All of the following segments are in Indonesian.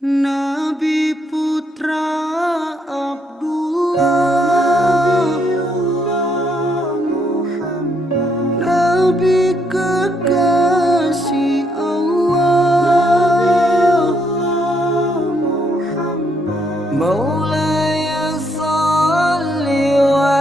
Nabi putra Abdullah, Nabi kekasih Allah, Maulaya salli wa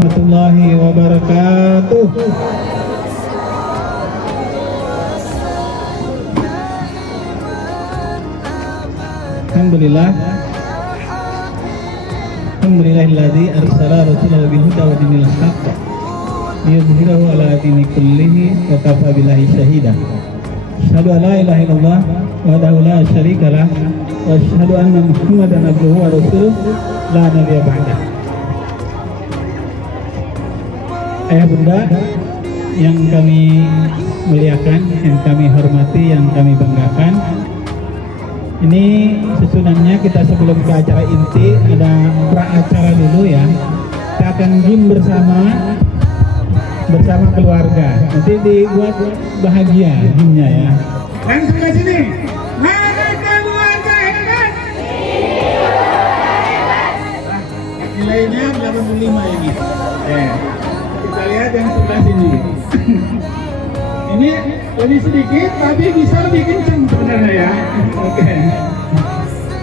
warahmatullahi wabarakatuh. Alhamdulillahilladzi arsala rasulahu bil huda wa dinil haqq liyudhhirahu ala dini kullihi wa kafa billahi shahida. Asyhadu an la ilaha illallah wahdahu la syarika lah wa asyhadu anna Muhammadan abduhu wa rasuluh la nabiyya ba'dah. Ayah bunda yang kami muliakan, yang kami hormati, yang kami banggakan, ini susunannya kita sebelum ke acara inti ada pra-acara dulu ya. Kita akan gym bersama keluarga. Nanti dibuat bahagia gymnya ya. Dan sebelah sini, mana keluarga hebat? Nilainya 85 ini. Kita lihat yang sebelah sini. Ini lebih sedikit tapi bisa lebih kencang sebenarnya ya. Oke.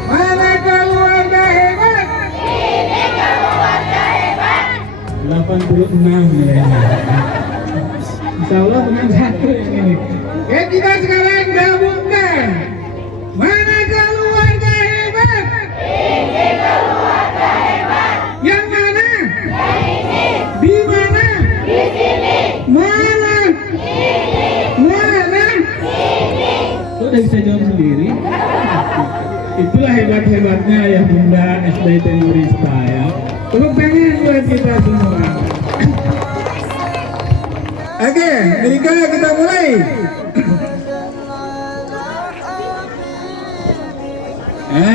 Mana keluarga hebat? Ini keluarga hebat. 86 nilainya. Insya Allah dengan satu yang ini. Oke, kita sekarang gabungkan. Mana keluarga hebat? Ini keluarga hebat. Yang mana? Yang ini. Di mana? Di sini. Mana? Udah bisa jawab sendiri. Itulah hebat-hebatnya ya Bunda SDIT Nurista ya. Tepuk tangan buat kita semua. Oke, Erika kita mulai.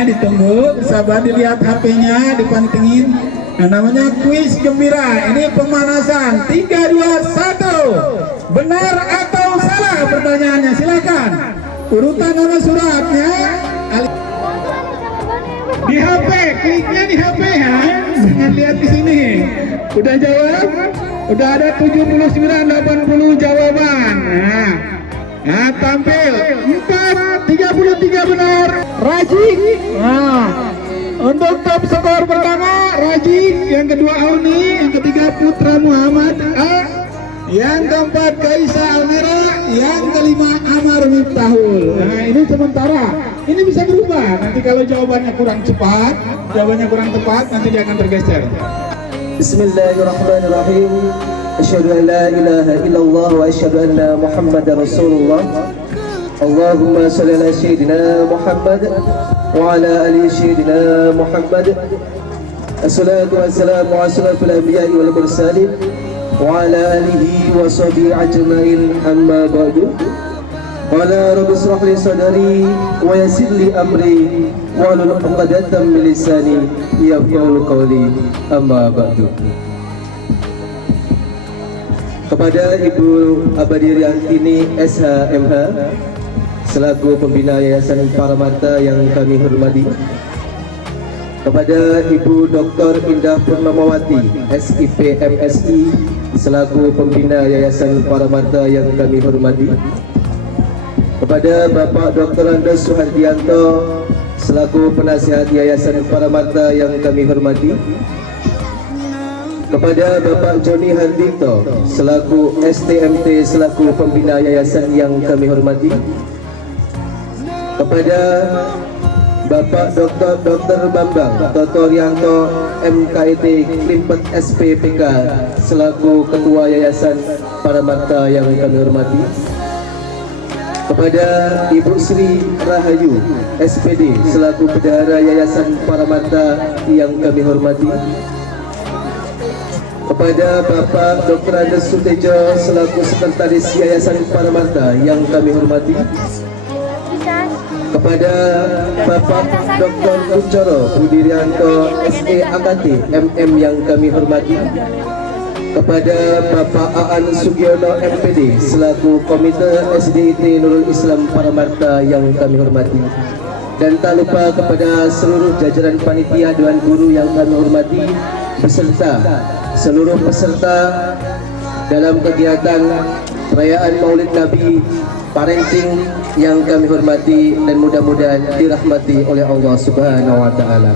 Ditunggu, sabar dilihat HP-nya, dipantengin. Nah, namanya kuis gembira. Ini pemanasan. 3, 2, 1. Benar atau salah pertanyaannya? Silakan. Urutan nama suratnya di HP, kliknya di HP ya. Jangan lihat di sini. Udah jawab? Udah ada 79, 80 jawaban. Nah, tampil 4, 33 benar. Rajin. Nah, Untuk top skor pertama Raji, yang kedua Auni, yang ketiga Putra Muhammad A, yang keempat Kaisa Almera, yang kelima Amar Miftahul. Nah ini sementara, ini bisa berubah. Nanti kalau jawabannya kurang cepat, jawabannya kurang tepat, nanti dia akan tergeser. Bismillahirrahmanirrahim. Asyhadu an la ilaha illallah wa asyhadu anna Muhammadar Rasulullah. Allahumma shalli ala sayyidina Muhammad wa ala ali sayyidina Muhammad. Assalatu wassalamu ala asyrafil anbiya'i wal mursalin wa ala alihi wa sahbihi ajma'in, amma ba'du. Qala rabbi ishrah li sadri wa yassir li amri wahlul 'uqdatam min lisani yafqahu qawli, amma ba'du. Kepada Ibu Abadi Riantini SHMH selaku pembina Yayasan Paramarta yang kami hormati, kepada Ibu Dr. Indah Purnamawati SIP MSI selaku pembina Yayasan Paramarta yang kami hormati, kepada Bapak Dr. Andes Suhardianto selaku penasihat Yayasan Paramarta yang kami hormati, kepada Bapak Joni Hardito selaku STMT selaku pembina yayasan yang kami hormati, kepada Bapak Dr. Bambang Toto Rianto MKIT Klimpet SPPK selaku Ketua Yayasan Paramarta yang kami hormati, kepada Ibu Sri Rahayu SPD selaku Bendahara Yayasan Paramarta yang kami hormati, kepada Bapak Dr. Andes Sutejo selaku Sekretaris Yayasan Paramarta yang kami hormati, kepada Bapak Dr. Kuncoro Budirianto SE AKT MM yang kami hormati, kepada Bapak Aan Sugiono MPD selaku Komite SDIT Nurul Islam Paramarta yang kami hormati, dan tak lupa kepada seluruh jajaran panitia Dewan Guru yang kami hormati beserta seluruh peserta dalam kegiatan perayaan Maulid Nabi Parenting yang kami hormati dan mudah-mudahan dirahmati oleh Allah Subhanahu wa taala.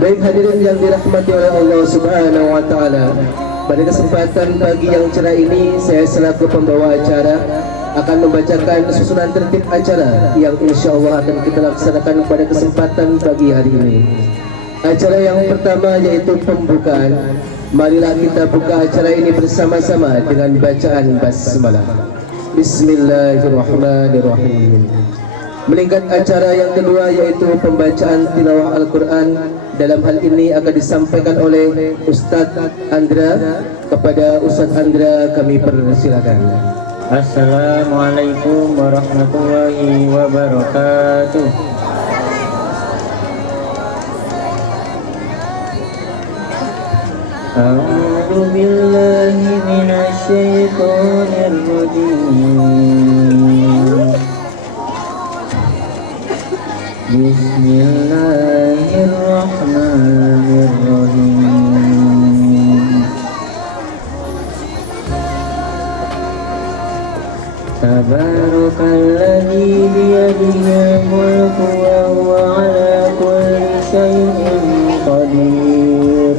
Baik hadirin yang dirahmati oleh Allah Subhanahu wa taala, pada kesempatan pagi yang cerah ini saya selaku pembawa acara akan membacakan susunan tertib acara yang insyaallah akan kita laksanakan pada kesempatan pagi hari ini. Acara yang pertama yaitu pembukaan. Marilah kita buka acara ini bersama-sama dengan bacaan basmalah. Bismillahirrahmanirrahim. Melingkat acara yang kedua yaitu pembacaan tilawah Al-Quran. Dalam hal ini akan disampaikan oleh Ustadz Andra. Kepada Ustadz Andra kami persilakan. Assalamualaikum warahmatullahi wabarakatuh. A'udzu billahi minasy syaithanir rajim. Bismillahirrahmanirrahim. Tabarakalladzi biyadihil mulku wa huwa ala kulli syai'in qadir.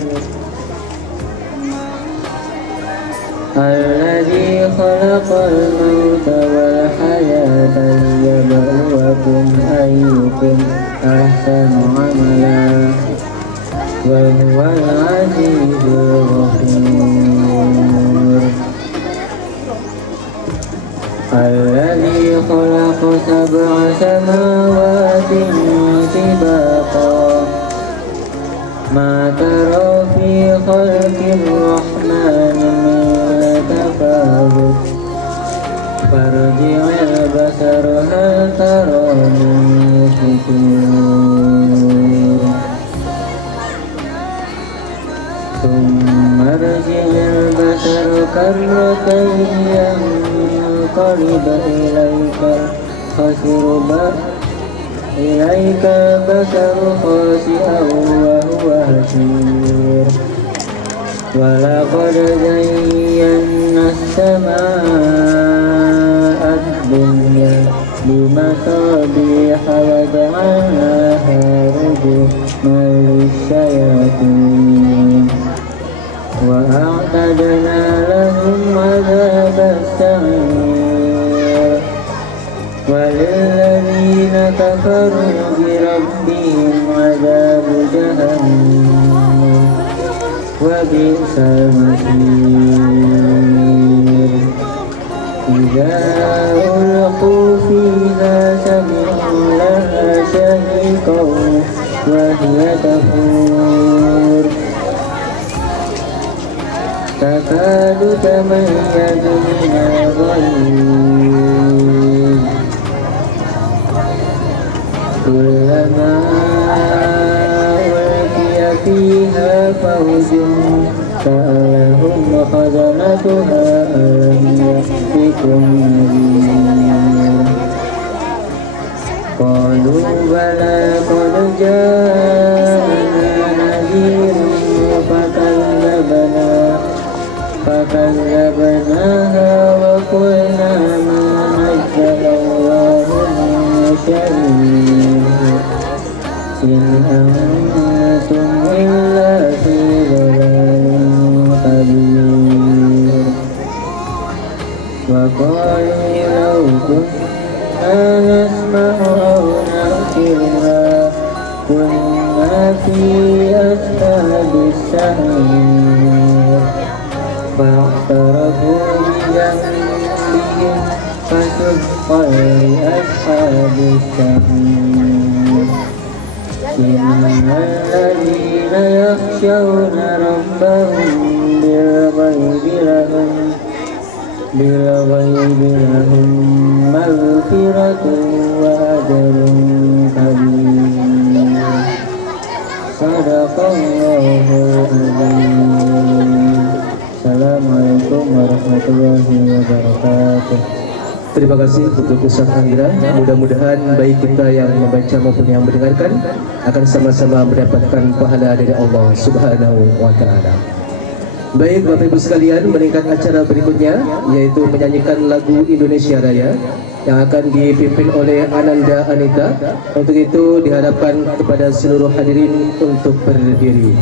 Alladzi khalaqal mauta wal hayata liyabluwakum ayyukum ahsanu amala wa huwal azizur ghafur. Alladzi khalaqa sab'a samawati tibaqa ma tara fi khalqir rahmani min tafawut farji'il basara hal tara min futur thumma rji'il basara karratayni yanqalibu ilayka khasiru إليك بشر خاسئا وهو هشير ولقد زينا السماء الدنيا بمصابيح وجعلناها رجوما للشياطين وأعتدنا لهم عذاب السعير وللذين كفروا بربهم عذاب جهنم وبئس المصير إذا ألقوا فيها سمعوا لها شهيقا وهي تفور تكاد تميز من الغيظ كلما ألقي فيها فوج سألهم خزنتها ألم يأتكم نذير قالوا بلى قد جاءنا نذير فكذبناها وقلنا ما نزل الله من شيء إن أنتم إلا في ضلال كبير وقالوا لو كنا نسمع أو نعقل ما كنا في أصحاب السعير فاعترفوا بذنبهم فسحقا لأصحاب السعير إن الذين يخشون ربهم بالغيب لهم مغفرة وأجر كبير صدق الله العظيم. Assalamualaikum warahmatullahi wabarakatuh. Terima kasih untuk Ustaz Andra. Mudah-mudahan baik kita yang membaca maupun yang mendengarkan akan sama-sama mendapatkan pahala dari Allah Subhanahu wa taala. Baik Bapak Ibu sekalian, meningkat acara berikutnya yaitu menyanyikan lagu Indonesia Raya yang akan dipimpin oleh Ananda Anita. Untuk itu diharapkan kepada seluruh hadirin untuk berdiri.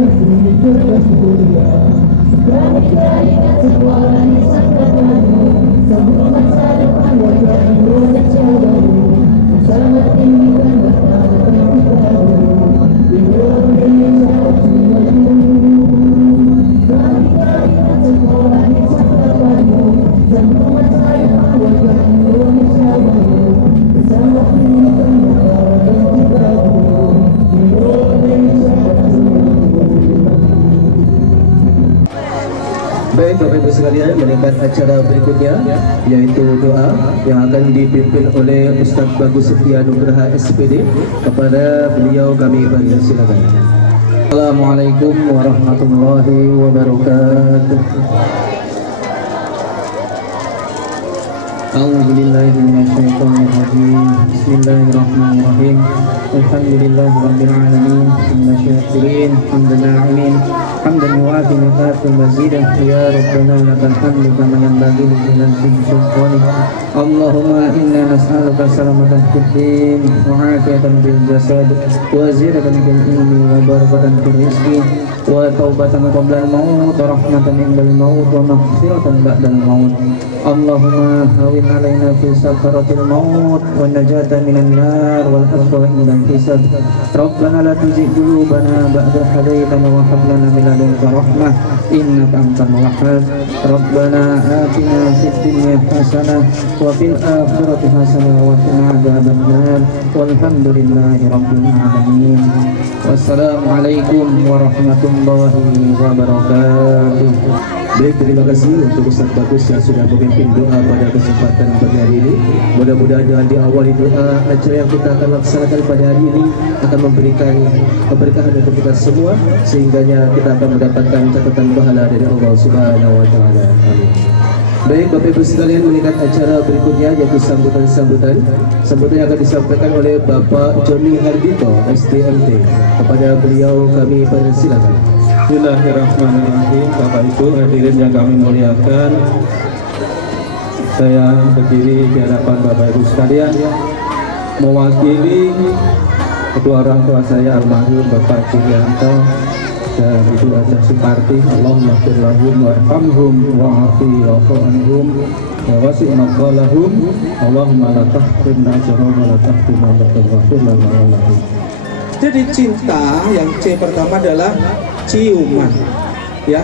Indonesia, Baik Bapak Ibu sekalian, meningkat acara berikutnya yaitu doa yang akan dipimpin oleh Ustaz Bagus Setia Nugraha SPD. Kepada beliau kami persilakan. Assalamualaikum warahmatullahi wabarakatuh. A'udzubillahi minasyaitonirrajim. Bismillahirrahmanirrahim. Alhamdulillahirabbil alamin. Hamdan hamdan na'imin. Hamdan yu'afi nikatul mazidah. Ya Rabbana lakal hamdu kama yanbaghi li jalali sultanik. Allahumma inna nas'aluka salamatan fid din wa 'afiyatan fil jasad wa ziyadatan fil ilmi wa barakatan fil rizqi wa taubatan qabla al-maut wa rahmatan indal maut wa maghfiratan ba'dal maut. Allahumma hawin alaina fi sakaratil maut wa najatan minan nar wal afwa indal hisab. Rabbana la tuzigh qulubana ba'da hadaytana wa hab lana min ladunka rahmah innaka antal wahhab. Rabbana atina fid dunya hasanah wa fil akhirati hasanah wa qina adzabannar. Walhamdulillahi rabbil alamin. Wassalamualaikum warahmatullahi wabarakatuh. Baik, terima kasih untuk Ustaz Bagus yang sudah memimpin doa pada kesempatan pagi hari ini. Mudah-mudahan dengan diawali doa, acara yang kita akan laksanakan pada hari ini akan memberikan keberkahan untuk kita semua, sehingganya kita akan mendapatkan catatan pahala dari Allah Subhanahu wa taala. Amin. Baik Bapak Ibu sekalian, meningkat acara berikutnya yaitu sambutan yang akan disampaikan oleh Bapak Joni Hardito SDMT. Kepada beliau kami persilakan. Bismillahirrahmanirrahim. Bapak Ibu hadirin yang kami muliakan, saya berdiri di hadapan Bapak Ibu sekalian mewakili kedua orang tua saya almarhum Bapak Julianto dan Ibu Aja Suparti. Allahumma fir lahum warhamhum wa'afi wa'fu anhum wa wasi' maqalahum. Allahumma la tahrimna ajrahum wa la tahrimna ba'dahum. Jadi cinta yang C pertama adalah ciuman, ya,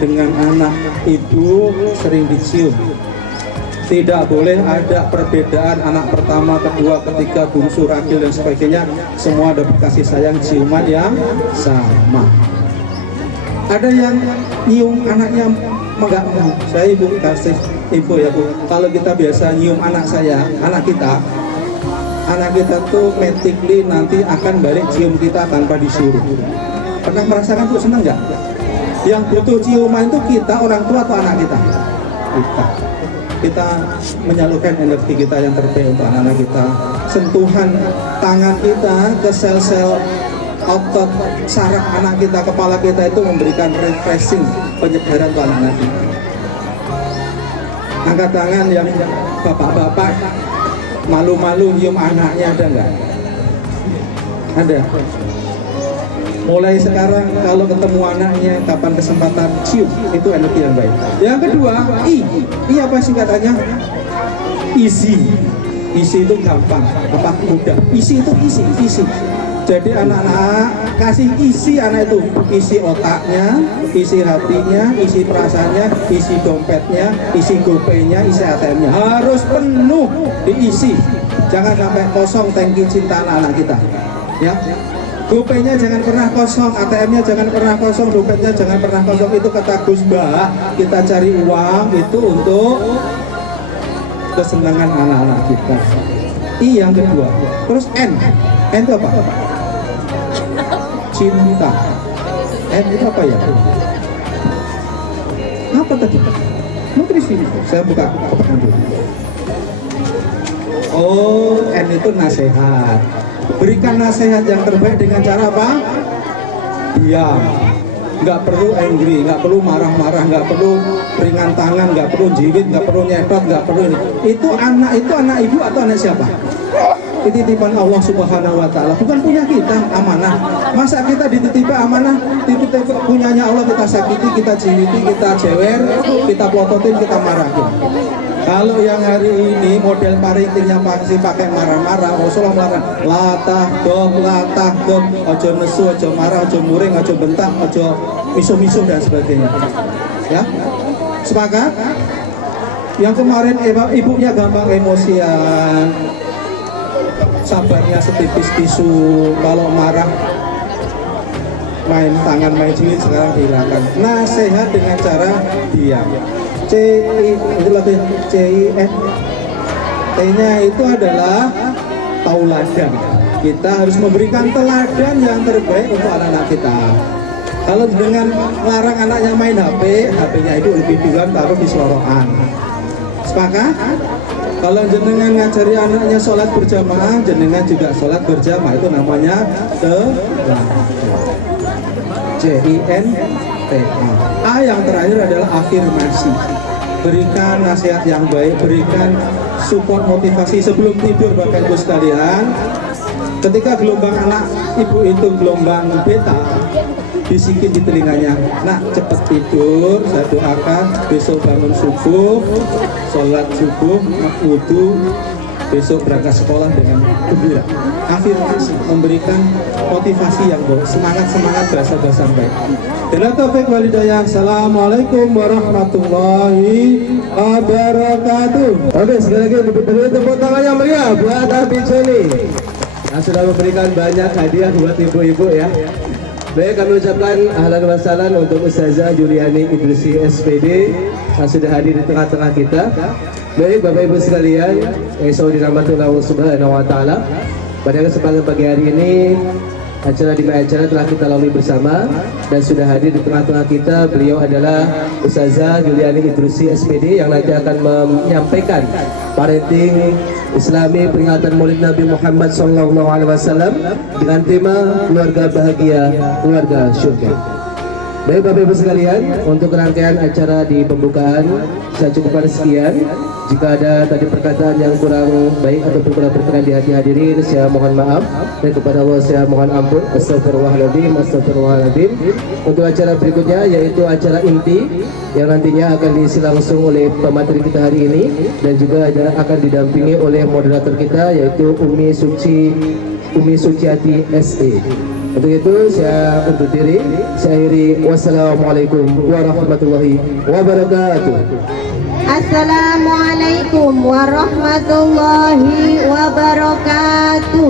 dengan anak ibu sering dicium. Tidak boleh ada perbedaan anak pertama, kedua, ketiga, bungsu, ragil dan sebagainya. Semua ada kasih sayang, ciuman yang sama. Ada yang nyium anaknya enggak mau. Saya ibu kasih info ya Bu. Kalau kita biasa nyium anak saya, anak kita tuh metikly nanti akan balik cium kita tanpa disuruh. Pernah merasakan Bu, senang nggak? Yang butuh ciuman itu kita, orang tua atau anak kita? Kita menyalurkan energi kita yang terbaik untuk anak-anak kita. Sentuhan tangan kita ke sel-sel otot saraf anak kita, kepala kita itu memberikan refreshing, penyegaran untuk anak-anak kita. Angkat tangan yang bapak-bapak malu-malu nyium anaknya, ada nggak? Ada. Mulai sekarang kalau ketemu anaknya, kapan kesempatan cium, itu energi yang baik. Yang kedua, I apa singkatannya? Easy. Easy itu gampang, apa mudah. Easy itu easy. Jadi anak-anak kasih isi anak itu, isi otaknya, isi hatinya, isi perasaannya, isi dompetnya, isi gopaynya, isi ATM-nya, harus penuh diisi. Jangan sampai kosong tangki cinta anak-anak kita, ya. Gopaynya jangan pernah kosong, ATM-nya jangan pernah kosong, dompetnya jangan pernah kosong. Itu kata Gus Bah, kita cari uang itu untuk kesenangan anak-anak kita. I yang kedua, terus N itu apa? Cinta. N itu apa ya? Apa tadi? Nutrisi. Saya buka kopian dulu. Oh, N itu nasihat. Berikan nasihat yang terbaik dengan cara apa? Diam. Nggak perlu angry, nggak perlu marah-marah, nggak perlu ringan tangan, nggak perlu jiwit, nggak perlu nyedot, nggak perlu ini. Itu anak ibu atau anak siapa? Itu titipan Allah Subhanahu wa taala, bukan punya kita, amanah. Masa kita dititipkan amanah, titip punyanya Allah, kita sakiti, kita jiwiti, kita jewer, kita plototin, kita marahin. Kalau yang hari ini model parentingnya pasti pakai marah-marah, Rasulullah melarang latah dom, ojo nesu, ojo marah, ojo muring, ojo bentak, ojo misuh-misuh dan sebagainya. Ya, sepakat? Yang kemarin ibunya gampang emosian, sabarnya setipis tisu, kalau marah main tangan, main jilid sekarang dihilangkan. Nasihat dengan cara diam. Itu lebih CIN. T-nya itu adalah tauladan. Kita harus memberikan teladan yang terbaik untuk anak-anak kita. Kalau dengan larang anaknya main HP, HP-nya itu lebih duluan taruh di selorokan. Sepakat? Kalau jenengan ngajari anaknya sholat berjamaah, jenengan juga sholat berjamaah, itu namanya teladan. JINTA. A yang terakhir adalah afirmasi. Berikan nasihat yang baik, berikan support motivasi sebelum tidur Bapak Ibu sekalian. Ketika gelombang anak ibu itu gelombang beta, bisikin di telinganya, nak cepat tidur, saya doakan besok bangun subuh, sholat subuh, wudhu, besok berangkat sekolah dengan gembira. Afirmasi, memberikan motivasi yang baik, semangat bahasa baik. Bila taufik wal hidayah. Assalamualaikum warahmatullahi wabarakatuh. Oke, sekali lagi beri tepuk tangan yang meriah buat Abi Joni yang sudah memberikan banyak hadiah buat ibu-ibu ya. Baik, kami ucapkan ahlan wa sahlan untuk Ustazah Juliani Idrusi SPD yang sudah hadir di tengah-tengah kita. Baik, Bapak Ibu sekalian, yang selalu dirahmati Allah Subhanahu wa taala. Pada kesempatan pagi hari ini, acara telah kita lalui bersama dan sudah hadir di tengah-tengah kita. Beliau adalah Ustazah Juliani Idrusi SPD yang nanti akan menyampaikan parenting Islami peringatan Maulid Nabi Muhammad SAW dengan tema keluarga bahagia, keluarga surga. Baik Bapak Ibu sekalian, untuk rangkaian acara di pembukaan saya cukupkan sekian. Jika ada tadi perkataan yang kurang baik ataupun kurang berkenan di hati hadirin, saya mohon maaf, dan kepada Allah saya mohon ampun. Astagfirullahaladzim. Untuk acara berikutnya yaitu acara inti yang nantinya akan diisi langsung oleh pemateri kita hari ini dan juga akan didampingi oleh moderator kita yaitu Umi Suciati SE. Untuk itu saya undur diri. Saya akhiri. Wassalamualaikum warahmatullahi wabarakatuh. Assalamualaikum warahmatullahi wabarakatuh.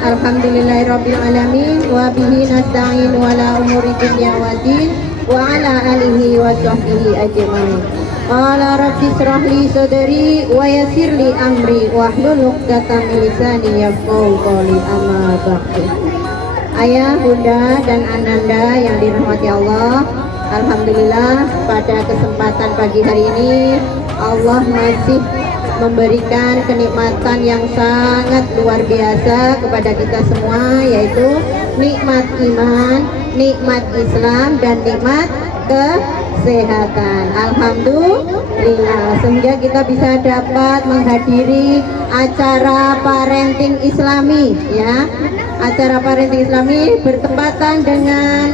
Alhamdulillahirabbil alamin wa bihi nasta'in wa la umuri dunya waddin wa ala alihi wa sahbihi ajmain. Qala rabbi shrah li sadri wa yassir li amri wahlul 'uqdatam min lisani yafqahu qawli, amma ba'du. Ayah, bunda, dan ananda yang dirahmati Allah, alhamdulillah pada kesempatan pagi hari ini Allah masih memberikan kenikmatan yang sangat luar biasa kepada kita semua, yaitu nikmat iman, nikmat Islam, dan nikmat kesehatan. Alhamdulillah, sehingga kita bisa dapat menghadiri acara parenting Islami, ya. Acara parenting Islami bertepatan dengan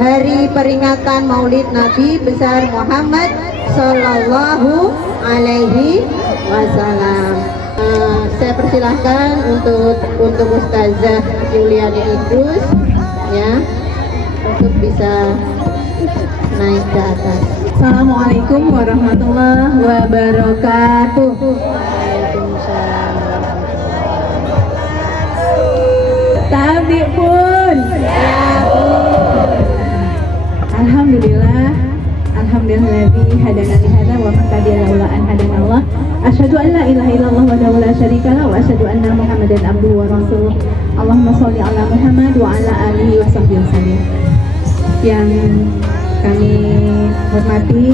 hari peringatan Maulid Nabi besar Muhammad Sallallahu Alaihi Wasallam. Saya persilahkan untuk Ustazah Juliani Idrus, ya, untuk bisa naik ke atas. Assalamualaikum warahmatullahi wabarakatuh. Tapi pun Alhamdulillah, alhamdulillah hadana li hada wa man tabi'a laula an hadana Allah. Asyhadu an la ilaha illallah wa la syarika lahu wa asyhadu anna Muhammadan abduhu wa rasuluh. Allahumma shalli ala Muhammad wa ala alihi wa sahbihi wasallam. Yang kami hormati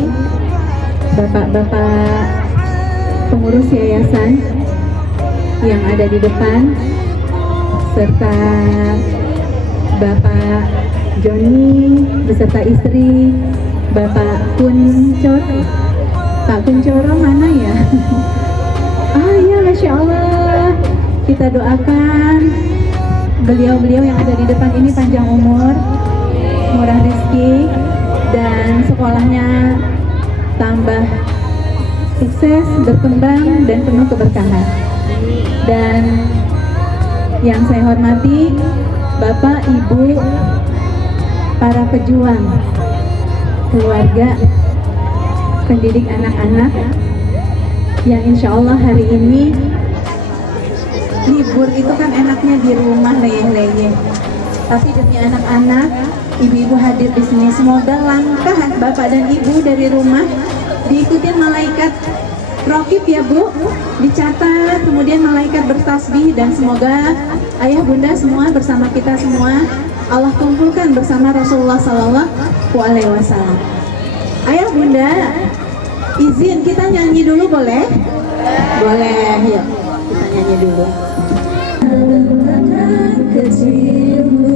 bapak-bapak pengurus yayasan yang ada di depan, serta Bapak Joni beserta istri, Bapak Kuncoro. Pak Kuncoro mana ya? Ah ya, Masya Allah. Kita doakan beliau-beliau yang ada di depan ini panjang umur, murah rezeki, dan sekolahnya tambah sukses, berkembang, dan penuh keberkahan. Dan yang saya hormati Bapak, Ibu, para pejuang, keluarga, pendidik anak-anak yang insya Allah hari ini libur itu kan enaknya di rumah leyeh-leyeh. Tapi demi anak-anak, ibu-ibu hadir di sini. Semoga langkah bapak dan ibu dari rumah diikutin malaikat Raqib ya Bu, dicatat, kemudian malaikat bertasbih, dan semoga ayah bunda semua bersama kita semua Allah kumpulkan bersama Rasulullah Sallallahu Alaihi Wasallam. Ayah bunda, izin kita nyanyi dulu boleh? Boleh, yuk kita nyanyi dulu. Kecilku,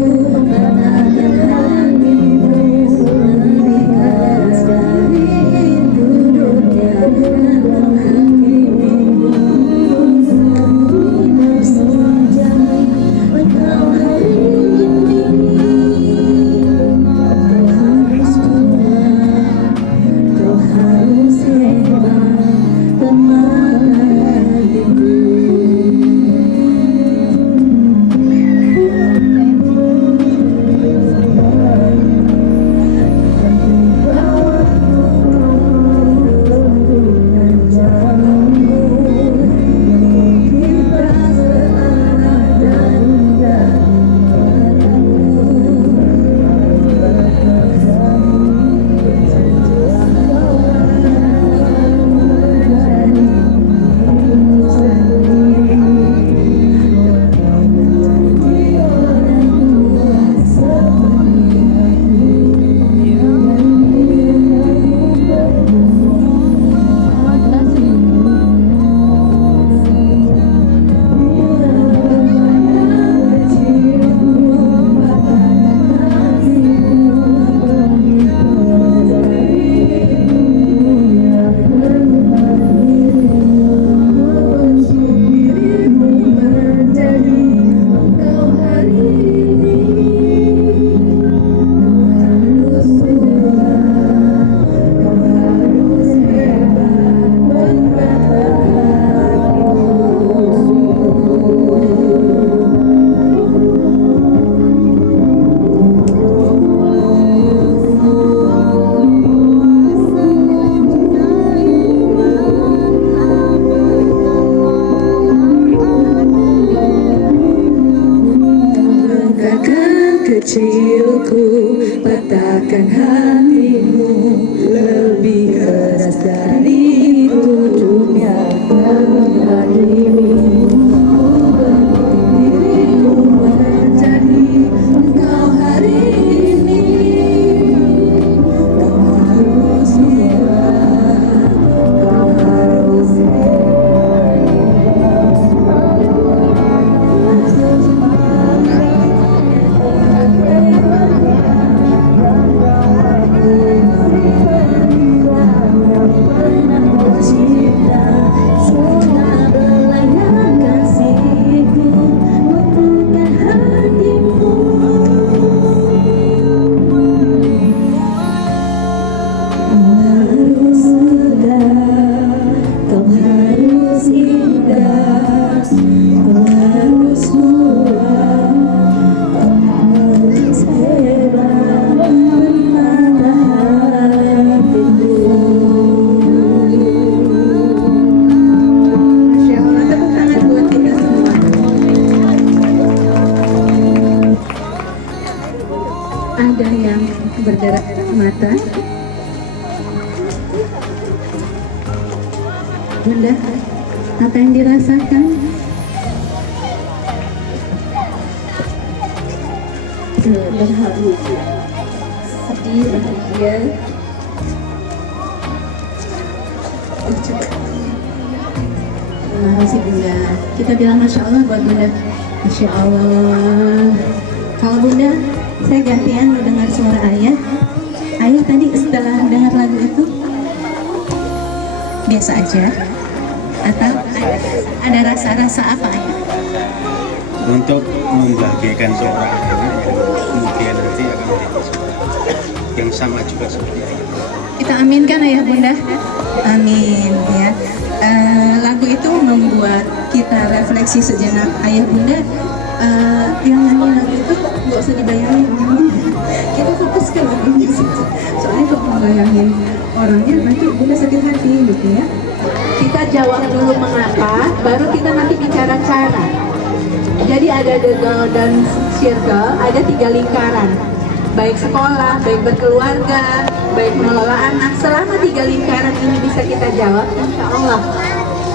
kecilku, letakkan hatimu lebih keras dari itu dunia dirimu menjadi engkau hari ini. Kau harus hebat, kau harus ada yang berderak mata. Bunda, apa yang dirasakan? berharu, sedih, bahagia. Terima kasih Bunda. Kita bilang Masya Allah buat Bunda. Masya Allah. Kalau Bunda, saya gantian mendengar suara ayah. Ayah tadi setelah dengar lagu itu biasa aja, atau ada rasa-rasa apa ayah? Untuk membahagiakan seorang anak yang kemudian nanti akan menjadi seorang yang sama juga seperti ayah. Kita aminkan ayah bunda. Amin ya. Lagu itu membuat kita refleksi sejenak ayah bunda. Yang nyanyi lagu itu nggak usah dibayangin, kita fokus ke lagunya saja. Soalnya kalau membayangin orangnya nanti bunda sakit hati gitu ya. Kita jawab dulu mengapa, baru kita nanti bicara cara. Jadi ada the golden circle, ada 3 lingkaran. Baik sekolah, baik berkeluarga, baik mengelola anak. Selama 3 lingkaran ini bisa kita jawab, insya Allah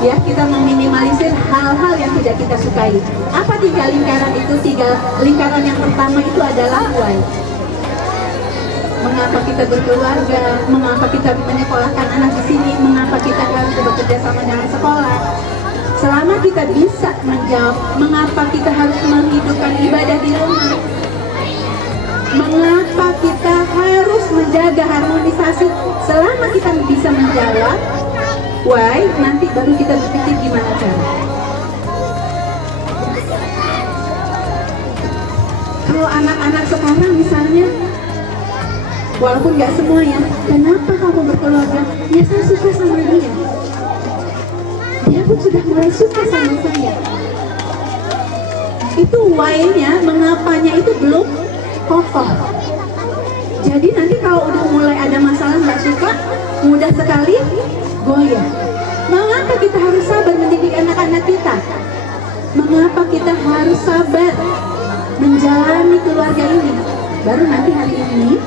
ya kita meminimalisir hal-hal yang tidak kita sukai. Apa 3 lingkaran itu? 3 lingkaran yang pertama itu adalah why. Mengapa kita berkeluarga? Mengapa kita menyekolahkan anak di sini? Mengapa kita harus bekerja sama dengan sekolah? Selama kita bisa menjawab mengapa kita harus menghidupkan ibadah di rumah, mengapa kita harus menjaga harmonisasi, selama kita bisa menjawab why, nanti baru kita berpikir gimana cara. Kalau anak-anak sekarang misalnya, walaupun nggak semua ya, kenapa kamu berkeluarga? Ya saya suka sama dia. Dia pun sudah mulai suka sama saya. Itu why-nya, mengapanya itu belum kokoh. Jadi nanti kalau udah mulai ada masalah nggak suka, mudah sekali goyah. Mengapa kita harus sabar mendidik anak-anak kita? Mengapa kita harus sabar menjalani keluarga ini? Baru nanti hari ini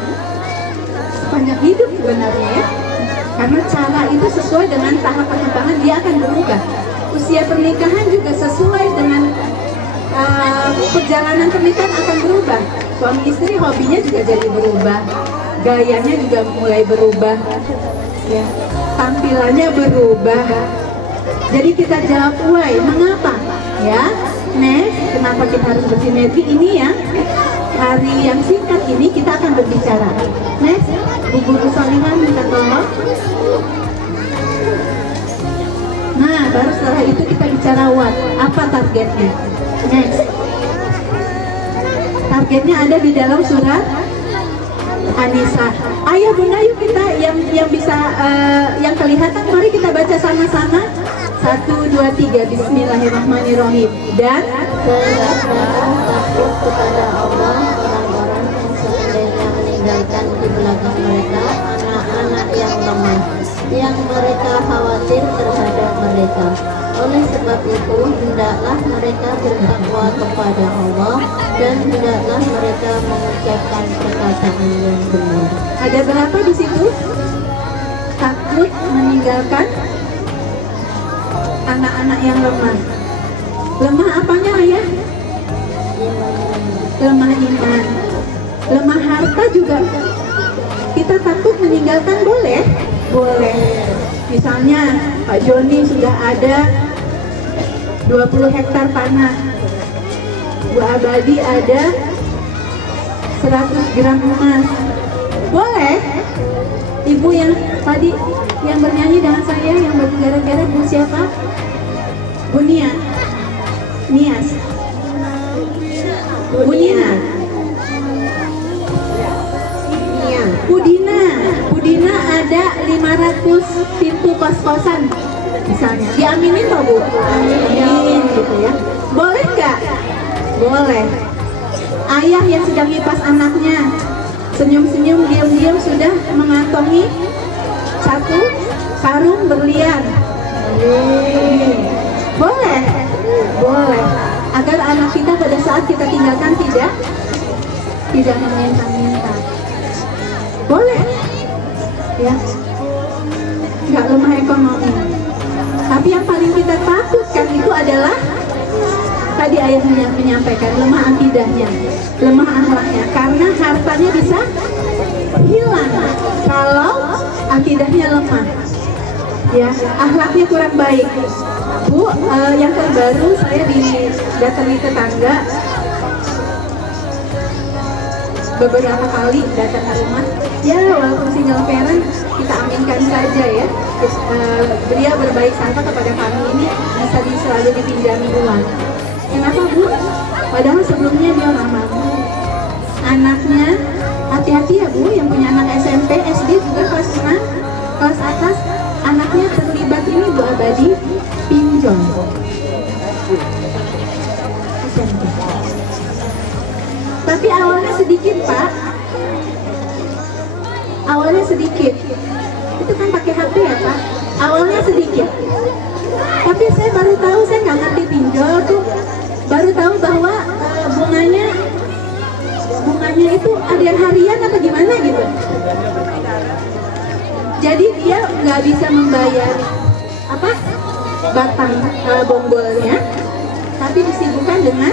sepanjang hidup sebenarnya ya. Karena cara itu sesuai dengan tahap perkembangan, dia akan berubah. Usia pernikahan juga sesuai dengan perjalanan pernikahan akan berubah. Suami istri hobinya juga jadi berubah, gayanya juga mulai berubah, ya, tampilannya berubah. Jadi kita jawab why, mengapa, ya. Next, kenapa kita harus bersinergi? Ini ya, hari yang singkat ini kita akan berbicara. Next, Bu Guru Salihah minta tolong. Nah, baru setelah itu kita bicara what, apa targetnya. Next, targetnya ada di dalam surat An-Nisa. Ayah bunda yuk kita yang bisa yang kelihatan, mari kita baca sama-sama. 1, 2, 3. Bismillahirrahmanirrahim. Dan takut kepada Allah orang-orang yang seandainya meninggalkan di belakang mereka anak-anak yang lemah, yang mereka khawatir terhadap mereka. Oleh sebab itu, hendaklah mereka bertakwa kepada Allah dan hendaklah mereka mengucapkan perkataan yang benar. ada berapa di situ? Takut meninggalkan anak-anak yang lemah. Lemah apanya ayah? Lemah iman. Lemah harta juga. Kita takut meninggalkan boleh? Boleh. Misalnya Pak Joni sudah ada 20 hektar tanah, Bu Abadi ada 100 gram emas. Boleh? Ibu yang tadi yang bernyanyi dengan saya yang bergara-gara, Bu siapa? Bu Nia. Nias. Bu Nina. Pudina ada 500 pintu kos-kosan misalnya. Diaminin toh Bu? Amin gitu ya. Boleh nggak? Boleh. Ayah yang sedang ngipas anaknya, senyum-senyum diam-diam sudah mengantongi 1 karung berlian. Boleh? Boleh. Agar anak kita pada saat kita tinggalkan tidak meminta-minta. Boleh, ya, nggak lemah ekonomi. Tapi yang paling kita takutkan itu adalah tadi ayahnya menyampaikan lemah akidahnya, lemah akhlaknya, karena hartanya bisa hilang kalau akidahnya lemah, ya, akhlaknya kurang baik. Bu, yang terbaru saya didatangi tetangga beberapa kali datang ke rumah. Ya, walaupun single parent, kita aminkan saja ya. Beliau berbaik sangka kepada kami ini bisa selalu dipinjami uang. Kenapa Bu? Padahal sebelumnya dia ramah. Anaknya, hati-hati ya Bu, yang punya anak SMP, SD juga kelas 6, kelas atas, anaknya terlibat ini Bu Abadi, pinjol. Tapi awalnya sedikit Pak, awalnya sedikit. itu kan pakai HP ya Pak. Awalnya sedikit, tapi saya baru tahu, saya nggak ngerti pinjol tuh, baru tahu bahwa bunganya itu ada harian atau gimana gitu. Jadi dia nggak bisa membayar apa batang bonggolnya, tapi disibukkan dengan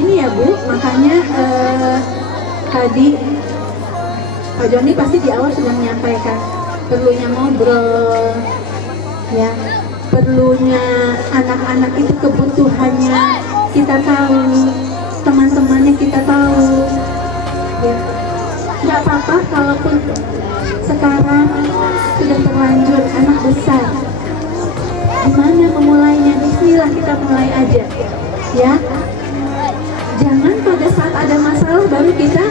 ini ya Bu. Makanya tadi Pak Joni pasti di awal sudah menyampaikan perlunya ngobrol, ya, perlunya anak-anak itu kebutuhannya kita tahu, teman-temannya kita tahu, ya. Nggak apa-apa kalaupun sekarang sudah terlanjur anak besar. Gimana memulainya? Bismillah, kita mulai aja, ya. Jangan pada saat ada masalah baru kita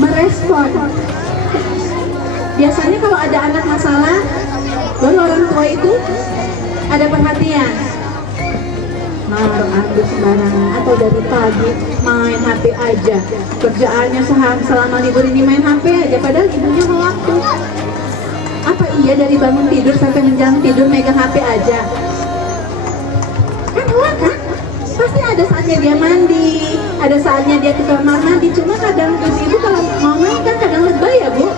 merespon. Biasanya kalau ada anak masalah, baru orang tua itu ada perhatian. Marah aku sembarangan, atau dari pagi main HP aja, kerjaannya selama libur ini main HP aja, padahal ibunya mau waktu. Apa iya dari bangun tidur sampai menjelang tidur megang HP aja? Kan enggak kan? Pasti ada saatnya dia mandi, ada saatnya dia ke kamar mandi. Cuma kadang ibu kalau ngomong kan kadang lebay ya Bu.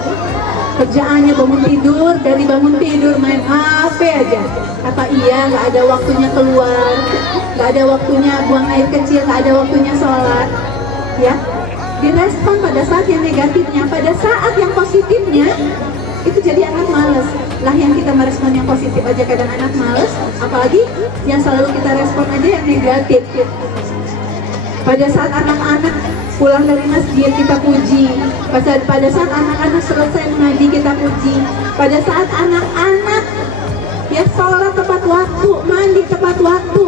Kerjaannya bangun tidur, dari bangun tidur main HP aja. Apa iya nggak ada waktunya keluar, nggak ada waktunya buang air kecil, nggak ada waktunya sholat, ya? Direspon pada saat yang negatifnya, pada saat yang positifnya itu jadi anak males. Lah yang kita merespon yang positif aja kadang anak males, apalagi yang selalu kita respon aja yang negatif. Pada saat anak-anak pulang dari masjid kita puji, pada saat anak-anak selesai mengaji kita puji, pada saat anak-anak ya sholat tepat waktu, mandi tepat waktu,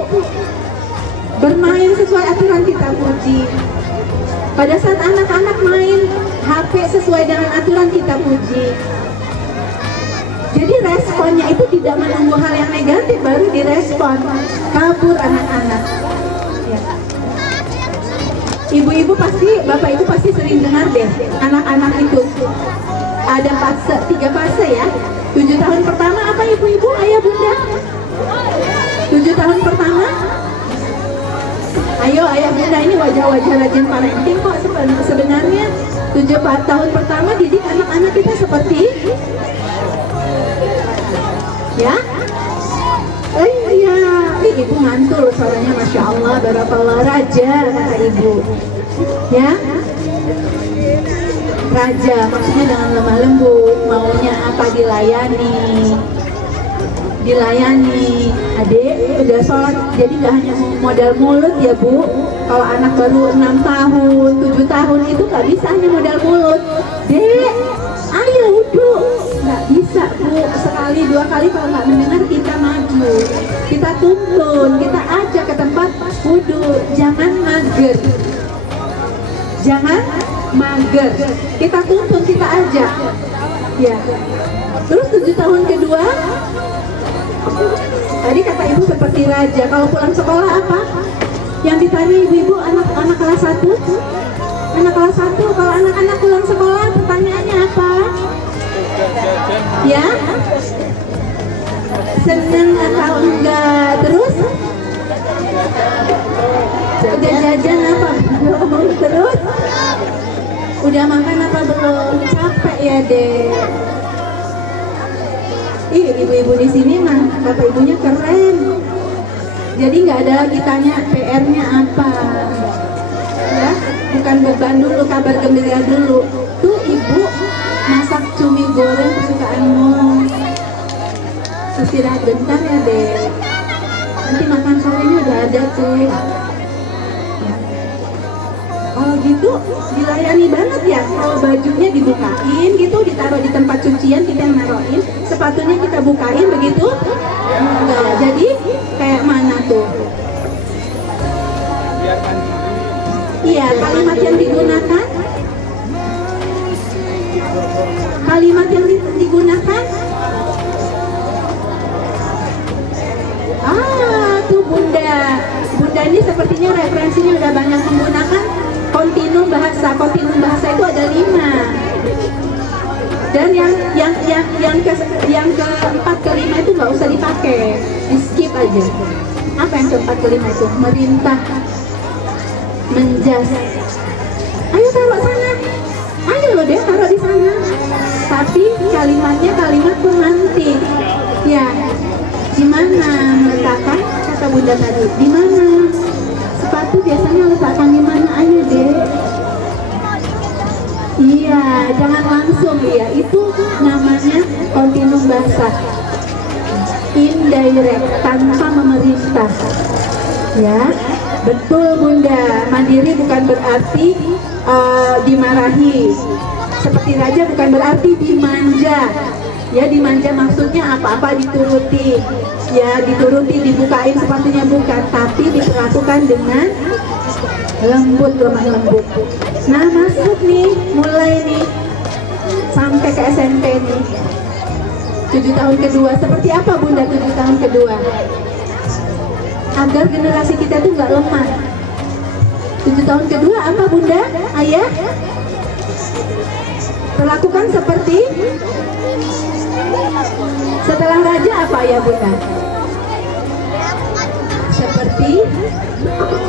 bermain sesuai aturan kita puji. Pada saat anak-anak main HP sesuai dengan aturan kita puji. Jadi responnya itu tidak menunggu hal yang negatif baru direspon. Kabur anak-anak, ya. Ibu-ibu pasti, bapak ibu pasti sering dengar deh, anak-anak itu ada fase, 3 fase ya. 7 tahun pertama apa ibu-ibu, ayah bunda? 7 tahun pertama? Ayo ayah bunda, ini wajah-wajah rajin parenting kok sebenarnya. 7 tahun pertama didik anak-anak kita seperti ya. Iya, ibu mantul suaranya, masya Allah, barakallah, raja kata ibu, ya. Raja maksudnya dengan lemah lembut, maunya apa dilayani. Adik udah sholat, jadi nggak hanya modal mulut ya Bu. Kalau anak baru 6 tahun, 7 tahun itu nggak bisa hanya modal mulut. Dek, ayo wudhu, nggak bisa Bu. Sekali 2 kali kalau nggak mendengar kita maju, kita tuntun, kita ajak ke tempat wudhu. Jangan mager, kita tuntun, kita ajak, ya. Terus 7 tahun kedua, tadi kata ibu seperti raja. Kalau pulang sekolah apa yang ditanya ibu-ibu? Anak kelas 1, anak kelas 1 kalau anak-anak pulang sekolah pertanyaannya apa? Ya, seneng atau enggak? Terus udah jajan apa belum? Terus udah makan apa belum? Capek ya deh. Ibu-ibu di sini mah bapak ibunya keren. Jadi nggak ada lagi tanya PR-nya apa, ya. Bukan beban dulu, kabar gembira dulu. Tuh ibu masak cumi goreng kesukaanmu. Istirahat bentar ya deh. Nanti makan sorenya udah ada tuh. Ya. Kalau gitu dilayani banget ya. Kalau bajunya dibukain gitu, ditaruh di tempat cucian, kita yang naruhin. Sepatunya kita bukain begitu. Enggak. Jadi kayak mana tuh? Iya, kalimat yang digunakan. Kalimat yang digunakan. Tuh Bunda. Bunda ini sepertinya referensinya udah banyak menggunakan kontinum bahasa. Kontinum bahasa itu ada 5. Dan yang keempat kelima itu nggak usah dipakai, di skip aja. Apa yang keempat kelima itu? Merintah, menjas. Ayo taruh sana, ayo loh deh taruh di sana. Tapi kalimatnya kalimat pemantik. Ya, di mana meletakkan, kata Bunda tadi? Di mana? Sepatu biasanya letakkan di mana? Ayo deh. Iya, jangan langsung ya. Itu namanya kontinum basah. Indirect, tanpa memerintah. Ya, betul Bunda. Mandiri bukan berarti dimarahi. Seperti raja bukan berarti dimanja. Ya, dimanja maksudnya apa-apa dituruti. Ya, dituruti, dibukain sepatunya bukan, tapi diperlakukan dengan lembut, lemah lembut. Nah, masuk nih, mulai nih sampai ke SMP nih. 7 tahun kedua, seperti apa Bunda 7 tahun kedua? Agar generasi kita tuh nggak lemah. 7 tahun kedua apa Bunda? Ayah? Perlakukan seperti setelah raja apa ya Bunda? Seperti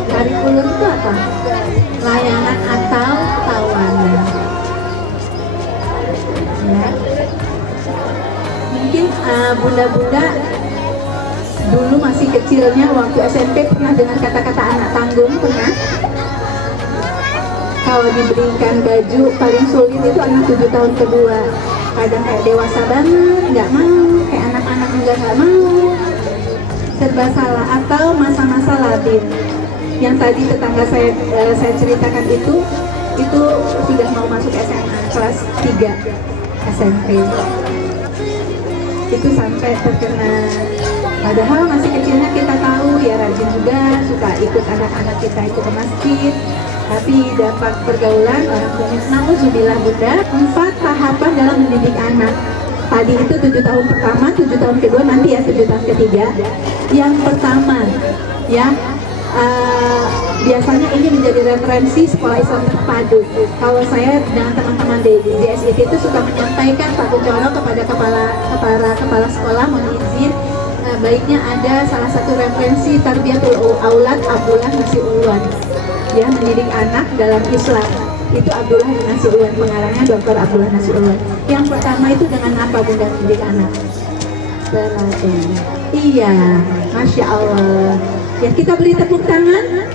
kurikulum itu apa? Layanan atau tawanan. Ya. Mungkin bunda-bunda dulu masih kecilnya waktu SMP pernah dengar kata-kata anak tanggung, pernah? Kalau diberikan baju paling sulit itu anak 7 tahun kedua. Kadang kayak dewasa banget, nggak mau, kayak anak-anak juga nggak mau, serba salah, atau masa-masa labil. Yang tadi tetangga saya ceritakan itu sudah mau masuk SMA kelas 3 SMP. Itu sampai terkena, padahal masih kecilnya kita tahu ya rajin juga, suka ikut anak-anak kita ikut ke masjid. Tapi dapat pergaulan orang tuanya. Nauzubillah Bunda, 4 tahapan dalam mendidik anak. Tadi itu 7 tahun pertama, 7 tahun kedua, nanti ya 7 tahun ketiga. Yang pertama, ya biasanya ini menjadi referensi sekolah Islam terpadu. Kalau saya dengan teman-teman di JSIT itu suka menyampaikan Pak Kuncoro kepada kepala sekolah, mohon izin, baiknya ada salah satu referensi Tarbiyatul Aulad Abdullah Nasiulwan. Ya, mendidik anak dalam Islam itu Abdullah Nasiulwan, pengarangnya Dr. Abdullah Nasiulwan. Yang pertama itu dengan apa Bunda mendidik anak? Teladan. Iya, Masya Allah. Ya, kita beri tepuk tangan.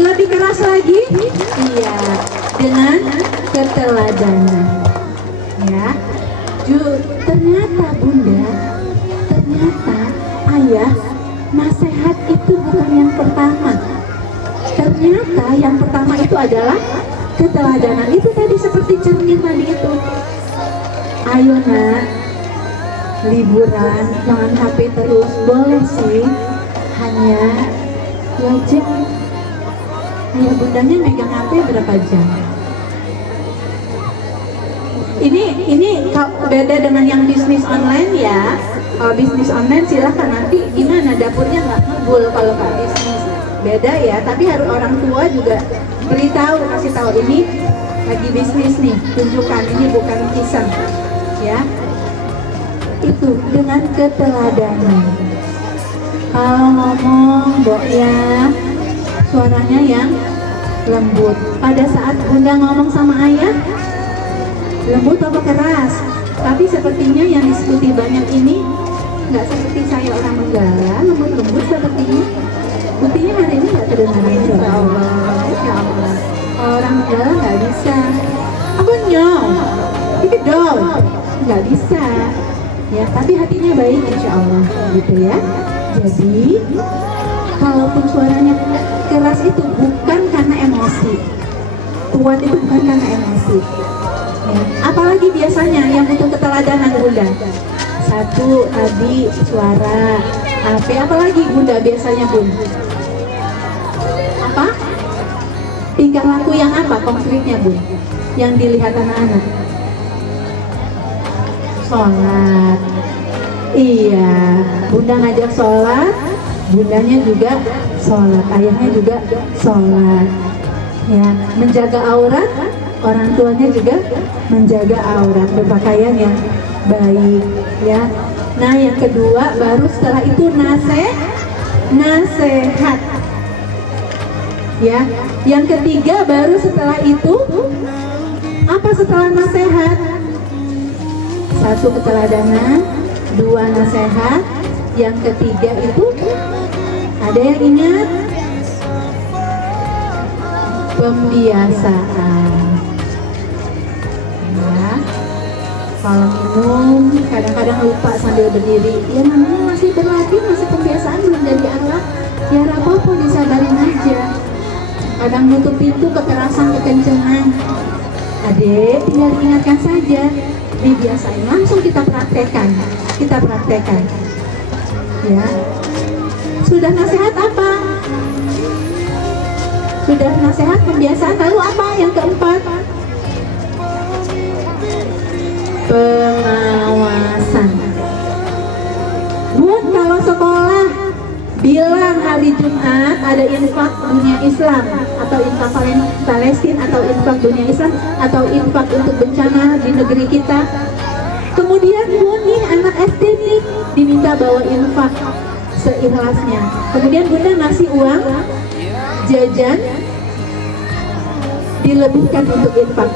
Lebih keras lagi. Iya, dengan keteladanan. Ya, ternyata Bunda, ternyata ayah, nasihat itu bukan yang pertama. Ternyata yang pertama itu adalah keteladanan. Itu tadi seperti cermin tadi itu. Ayo nak, liburan, jangan HP terus. Boleh sih, hanya 2 jam. Ayah bundanya megang HP berapa jam? Ini beda dengan yang bisnis online ya. Kalau bisnis online silahkan, nanti gimana dapurnya nggak ngebul kalau nggak bisnis. Beda ya, tapi harus orang tua juga beritahu, kasih tahu ini lagi bisnis nih, tunjukkan ini bukan kisah ya. Itu dengan keteladanan. Kalau ngomong Mbok ya, suaranya yang lembut. Pada saat Bunda ngomong sama ayah, lembut apa keras? Tapi sepertinya yang diskusi banyak ini nggak seperti saya orang Menggala, lembut-lembut sepertinya. Buktinya hari ini nggak terdengar, insya Allah. Orang Menggala nggak bisa. Apa nyong? Dikit dong. Nggak bisa. Ya, tapi hatinya baik, insya Allah, gitu ya. Jadi, kalaupun suaranya keras itu bukan karena emosi. Kuat itu bukan karena emosi. Ya. Apalagi biasanya yang butuh keteladanan Bunda. Satu tadi suara, HP, apalagi Bunda biasanya Bun? Apa? Tingkah laku yang apa konkretnya Bun? Yang dilihat anak-anak? Sholat. Iya, Bunda ngajak sholat, bundanya juga sholat, ayahnya juga sholat. Ya, menjaga aurat, orang tuanya juga menjaga aurat, berpakaian yang baik ya. Nah yang kedua baru setelah itu nasihat ya. Yang ketiga baru setelah itu apa setelah nasihat? Satu, keteladanan. Dua, nasihat. Yang ketiga itu ada yang ingat? Pembiasaan ya. Kalau minum kadang-kadang lupa sambil berdiri, ya namanya masih berlatih, masih pembiasaan, belum jadi akhlak. Ya apa-apa, disabarin aja. Kadang nutup pintu kekerasan, kekencengan, adek tinggal ingatkan saja, dibiasain, langsung kita praktekkan ya. Sudah nasihat apa? Sudah nasihat, pembiasaan, lalu apa yang keempat? Pengawasan. Bun, kalau sekolah bilang hari Jumat ada infak dunia Islam atau infak Palestina atau infak dunia Islam atau infak untuk bencana di negeri kita. Kemudian Bun nih anak SD nih diminta bawa infak seikhlasnya. Kemudian Bunda ngasih uang jajan dilebihkan untuk infak.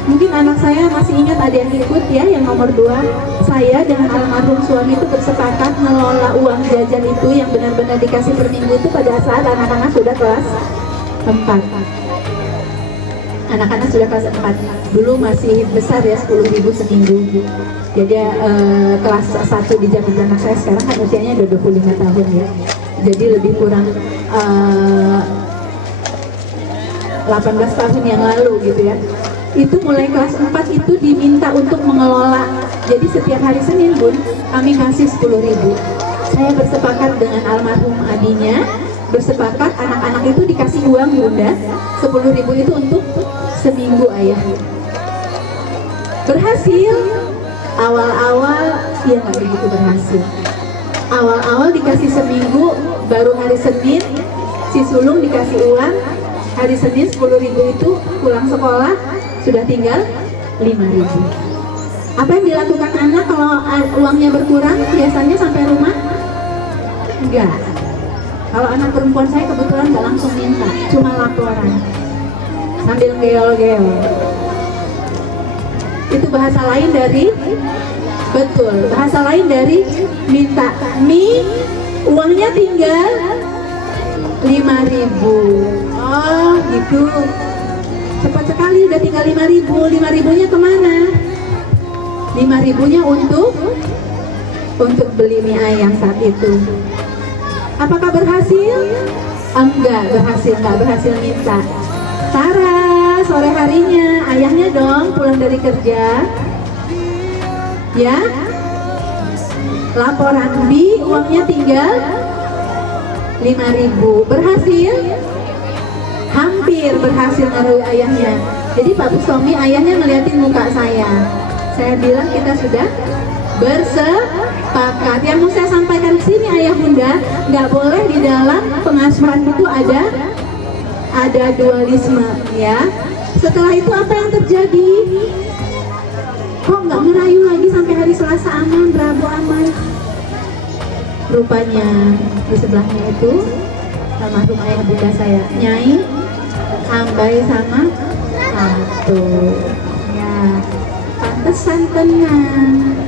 Mungkin anak saya masih ingat ada yang ikut ya, yang nomor 2. Saya dengan almarhum suami itu bersepakat mengelola uang jajan itu yang benar-benar dikasih per minggu itu pada saat anak-anak sudah kelas 4. Anak-anak sudah kelas 4. Dulu masih besar ya, 10.000 seminggu. Jadi kelas 1 di zaman anak saya, sekarang kan usianya udah 25 tahun ya. Jadi lebih kurang 18 tahun yang lalu gitu ya. Itu mulai kelas 4 itu diminta untuk mengelola. Jadi setiap hari Senin Bun, kami kasih 10.000. Saya bersepakat dengan almarhum adinya, bersepakat anak-anak itu dikasih uang Bunda 10.000 itu untuk seminggu ayah. Berhasil. Awal-awal ya nggak begitu berhasil. Awal-awal dikasih seminggu, baru hari Senin si sulung dikasih uang. Hari Senin 10.000 itu pulang sekolah sudah tinggal 5.000. Apa yang dilakukan anak kalau uangnya berkurang? Biasanya sampai rumah? Enggak. Kalau anak perempuan saya kebetulan nggak langsung minta, cuma laporan sambil geol-geol. Itu bahasa lain dari bahasa lain dari minta. Uangnya tinggal 5.000. Oh gitu, cepat sekali udah tinggal 5.000. 5.000-nya kemana? 5.000-nya untuk beli mie ayam saat itu. Apakah berhasil? Enggak berhasil minta. Tara, sore harinya ayahnya dong pulang dari kerja ya, laporan Bi, uangnya tinggal 5.000. Berhasil? Hampir berhasil ngaruh ayahnya. Jadi Pak Bustomi ayahnya ngeliatin muka saya bilang kita sudah bersepakat. Yang mau saya sampaikan di sini ayah bunda, nggak boleh di dalam pengasuhan itu ada dualisme ya. Setelah itu apa yang terjadi? Kok nggak ngerayu lagi sampai hari Selasa aman, Rabu aman? Rupanya di sebelahnya itu almarhum ayah bunda saya, Nyai Ambai sama Atu ya, pantesan tenang.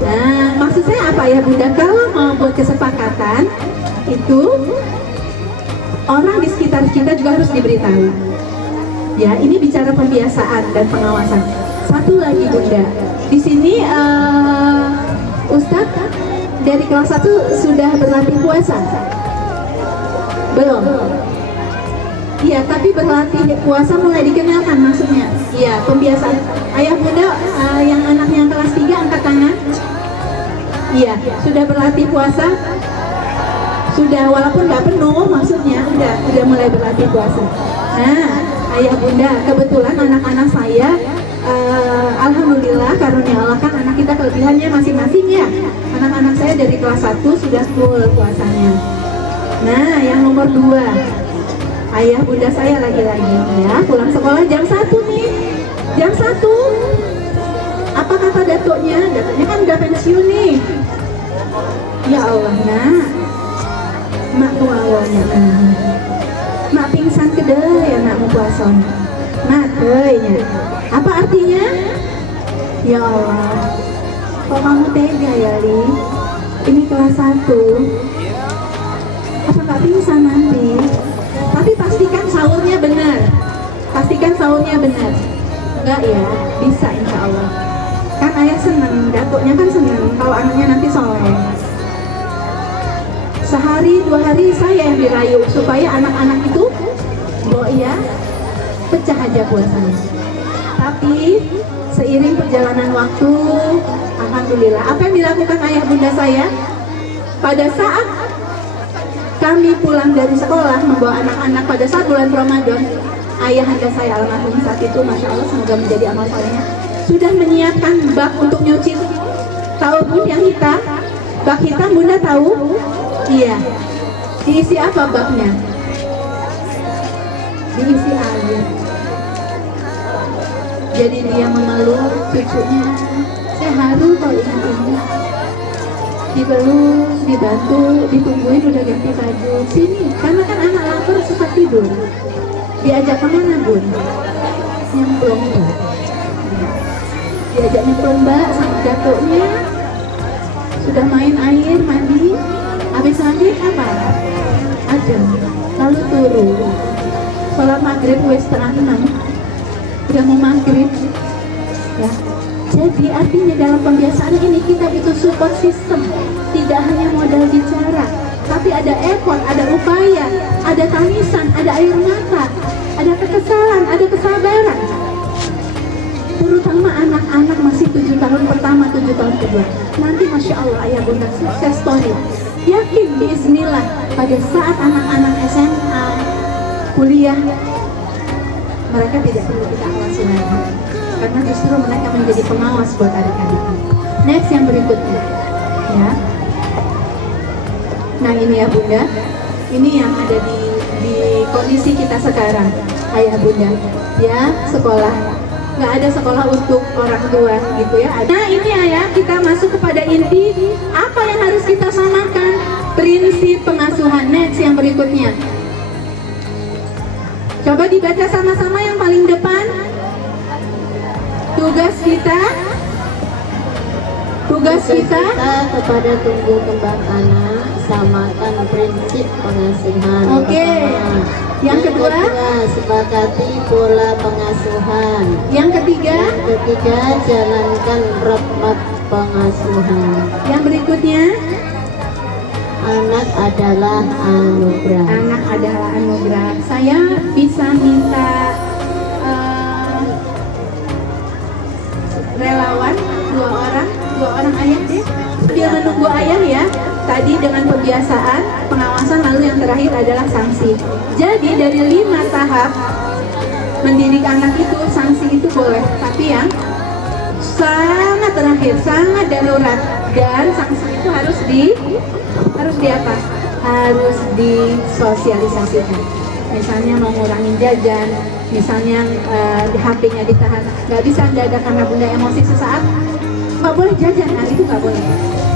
Nah maksud saya apa ya bunda, kalau mau buat kesepakatan itu orang di sekitar kita juga harus diberitahu ya. Ini bicara pembiasaan dan pengawasan. Satu lagi bunda, di sini Ustadz dari kelas 1 sudah berlatih puasa? Belum? Iya, tapi berlatih puasa mulai dikenalkan maksudnya. Iya, pembiasaan. Ayah bunda yang anaknya kelas 3 angkat tangan. Iya, sudah berlatih puasa? Sudah, walaupun nggak penuh maksudnya, udah mulai berlatih puasa. Nah, ayah bunda, kebetulan anak-anak saya alhamdulillah karunia Allah kan anak kita kelebihannya masing-masing ya. Anak-anak saya dari kelas 1 sudah full puasanya. Nah, yang nomor 2, ayah bunda saya lagi-lagi ya, pulang sekolah jam 1 nih. Jam 1. Apa kata datuknya? Datuknya kan udah pensiun nih. Ya Allah, nak. Mak tuawanya mak pingsan kedai ya nak mau puasa. Mak kayaknya. Apa artinya? Ya Allah. Kok kamu tega ya, Li? Ini kelas 1. Apa nggak pingsan nanti? Tapi pastikan sahurnya benar. Pastikan sahurnya benar. Enggak ya? Bisa insya Allah. Kan ayah seneng, datuknya kan seneng kalau anaknya nanti soleh. Sehari 2 hari saya yang dirayu supaya anak-anak itu ya pecah aja puasanya. Tapi seiring perjalanan waktu, alhamdulillah, apa yang dilakukan ayah bunda saya pada saat kami pulang dari sekolah membawa anak-anak pada saat bulan Ramadan, ayah anda saya almarhum saat itu, masya Allah, semoga menjadi amal solehnya, sudah menyiapkan bak untuk nyuci. Tahu bun yang hitam, bak hitam bunda tahu? Iya. Diisi apa baknya? Diisi air. Jadi dia memeluk cucunya. Saya haru kalau ingat ini. Dipeluk, dibantu, ditungguin udah ganti baju. Sini, karena kan anak lapar suka tidur. Diajak kemana bun? Nyemplung mbak. Diajak nyemplung mbak sama datuknya. Sudah main air, mandi. Habis mandi apa? Adem. Lalu turun. Sholat maghrib wes 5:30. Udah mau maghrib. Ya. Jadi artinya dalam pembiasaan ini kita itu support system. Tidak hanya modal bicara, tapi ada effort, ada upaya, ada tangisan, ada air mata, ada kekesalan, ada kesabaran. Terutama anak-anak masih 7 tahun pertama, 7 tahun kedua. Nanti Masya Allah ayah bunda sukses story. Yakin bismillah pada saat anak-anak SMA, kuliah, mereka tidak perlu kita awasi lagi. Karena justru mereka menjadi pengawas buat adik-adik. Next yang berikutnya. Ya. Nah ini ya bunda, ini yang ada di kondisi kita sekarang, ayah bunda. Ya, sekolah. Nggak ada sekolah untuk orang tua gitu ya. Nah ini ayah, kita masuk kepada inti apa yang harus kita samakan, prinsip pengasuhan. Next yang berikutnya, coba dibaca sama-sama yang paling depan. Tugas kita kepada tumbuh kembang anak, samakan prinsip pengasuhan. Oke. Yang kedua, sepakati pola pengasuhan. Yang ketiga, jalankan roadmap pengasuhan. Yang berikutnya, anak adalah anugerah. Anak adalah anugerah. Saya bisa minta relawan 2 orang ayah deh. Dia menunggu ayah ya. Tadi dengan pembiasaan, pengawasan, lalu yang terakhir adalah sanksi. Jadi dari 5 tahap mendidik anak itu, sanksi itu boleh, tapi yang sangat terakhir, sangat darurat, dan sanksi itu harus di apa? Harus disosialisasikan. Misalnya mau ngurangin jajan, misalnya HP-nya ditahan, nggak bisa mendadak karena bunda emosi sesaat, nggak boleh jajan, nah itu nggak boleh.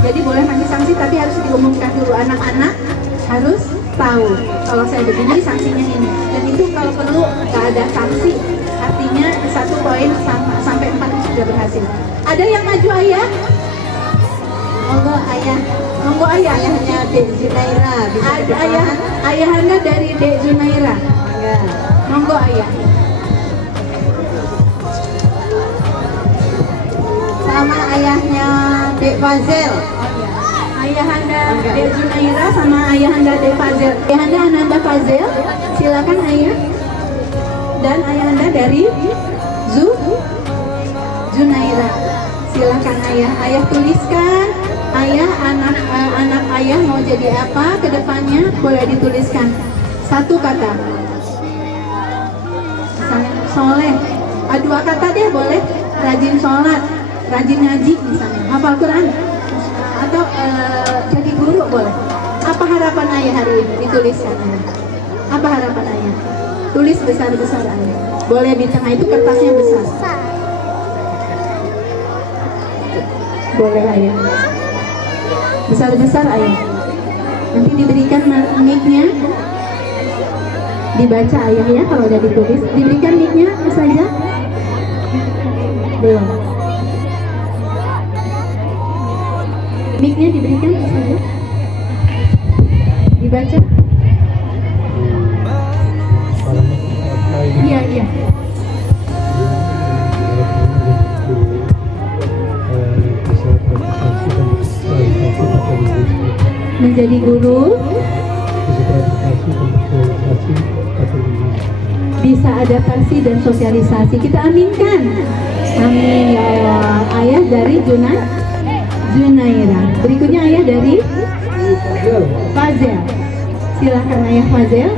Jadi boleh nanti sanksi, tapi harus diumumkan dulu, anak-anak harus tahu kalau saya begini sanksinya ini. Dan itu kalau perlu nggak ada sanksi, artinya 1 poin sampai 4 itu sudah berhasil. Ada yang maju ayah? Monggo ayah. Monggo ayah. Ayahnya Dek Junaira. Ada ayah anda dari Dek Junaira. Ya. Monggo ayah. Sama ayahnya Dek Fazil. Ayah anda Dek Junaira sama ayah anda Dek Fazil. Ayah anda Ananda Fazil, silakan ayah. Dan ayah anda dari Junaira, silakan ayah. Ayah tuliskan, ayah anak ayah mau jadi apa ke depannya, boleh dituliskan 1 kata. Misalnya soleh, 2 kata deh boleh, rajin sholat, rajin ngaji misalnya, hafal Quran, atau jadi guru boleh. Apa harapan ayah hari ini? Dituliskan ayah. Apa harapan ayah? Tulis besar-besar ayah. Boleh di tengah itu kertasnya besar. Boleh ayah. Besar-besar ayah. Nanti diberikan mic-nya. Dibaca ayah ya kalau udah ditulis. Diberikan mic-nya saja. Belum. Mic-nya diberikan saja. Dibaca. Iya, iya. Menjadi guru, bisa adaptasi dan sosialisasi. Kita aminkan. Amin ya Allah. Ayah dari Junaira. Berikutnya ayah dari Fazel. Silakan ayah Fazel.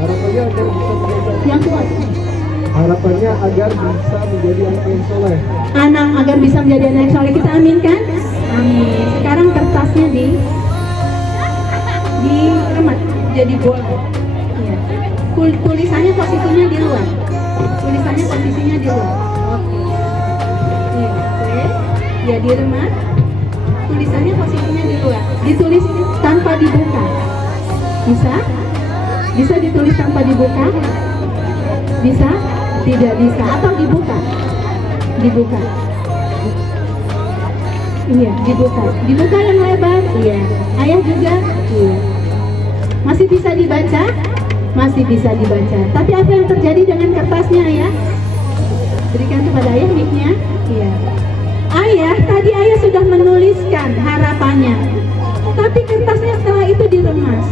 Harapannya agar bisa Yang kuat. Harapannya agar bisa menjadi anak yang soleh. Anak agar bisa menjadi anak yang soleh. Kita aminkan. Amin. Sekarang kertasnya diremat jadi bola. Iya. Tulisannya posisinya di luar. Tulisannya posisinya di luar. Oke. Iya, oke. Ya diremat. Tulisannya posisinya di luar. Ditulis tanpa dibuka. Bisa? Bisa ditulis tanpa dibuka? Bisa? Tidak bisa. Atau dibuka? Dibuka. Iya, dibuka. Dibuka yang lebar. Iya. Ayah juga. Iya. Masih bisa dibaca? Masih bisa dibaca. Tapi apa yang terjadi dengan kertasnya, ayah? Berikan kepada ayah mic-nya. Iya. Ayah, tadi ayah sudah menuliskan harapannya. Tapi kertasnya setelah itu diremas.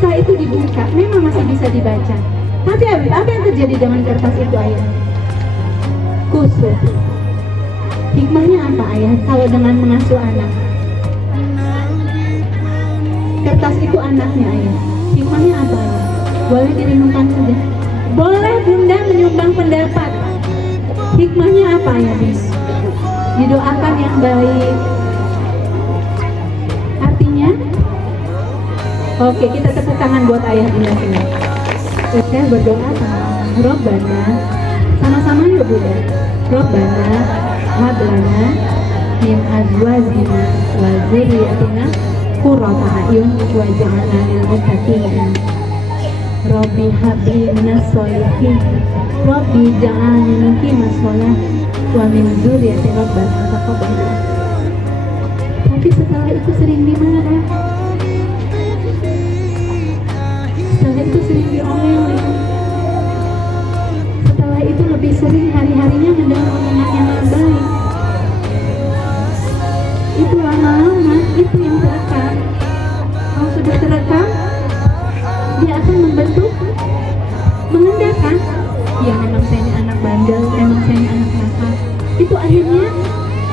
Setelah itu dibuka. Memang masih bisa dibaca. Tapi apa yang terjadi dengan kertas itu, ayah? Kusut. Hikmahnya apa, ayah, kalau dengan mengasuh anak? Kertas itu anaknya, ayah. Hikmahnya apa, ayah? Boleh direnungkan saja. Boleh bunda menyumbang pendapat. Hikmahnya apa, ayah? Didoakan yang baik. Artinya? Oke, kita tepuk tangan buat ayah bunda semua. Kita berdoa sama Robbana. Sama-sama yuk bunda. Robbana hablana min azwajina wa dzurriyyatina qurrata a'yun waj'alna lil muttaqina. Rabbi habli minas sholihin. Rabbi ja'alni muqimas shalah wa min dzurriyyati rabbana taqabbal. Tapi setelah itu sering dimarah. Setelah itu sering diomeli. Setelah itu lebih sering hari-harinya mendengar omongan yang baik. Itu lama-lama itu yang terekam. Kalau sudah terekam, dia akan membentuk, mengendahkan. Ya memang saya ini anak bandel, memang saya ini anak nakal. Itu akhirnya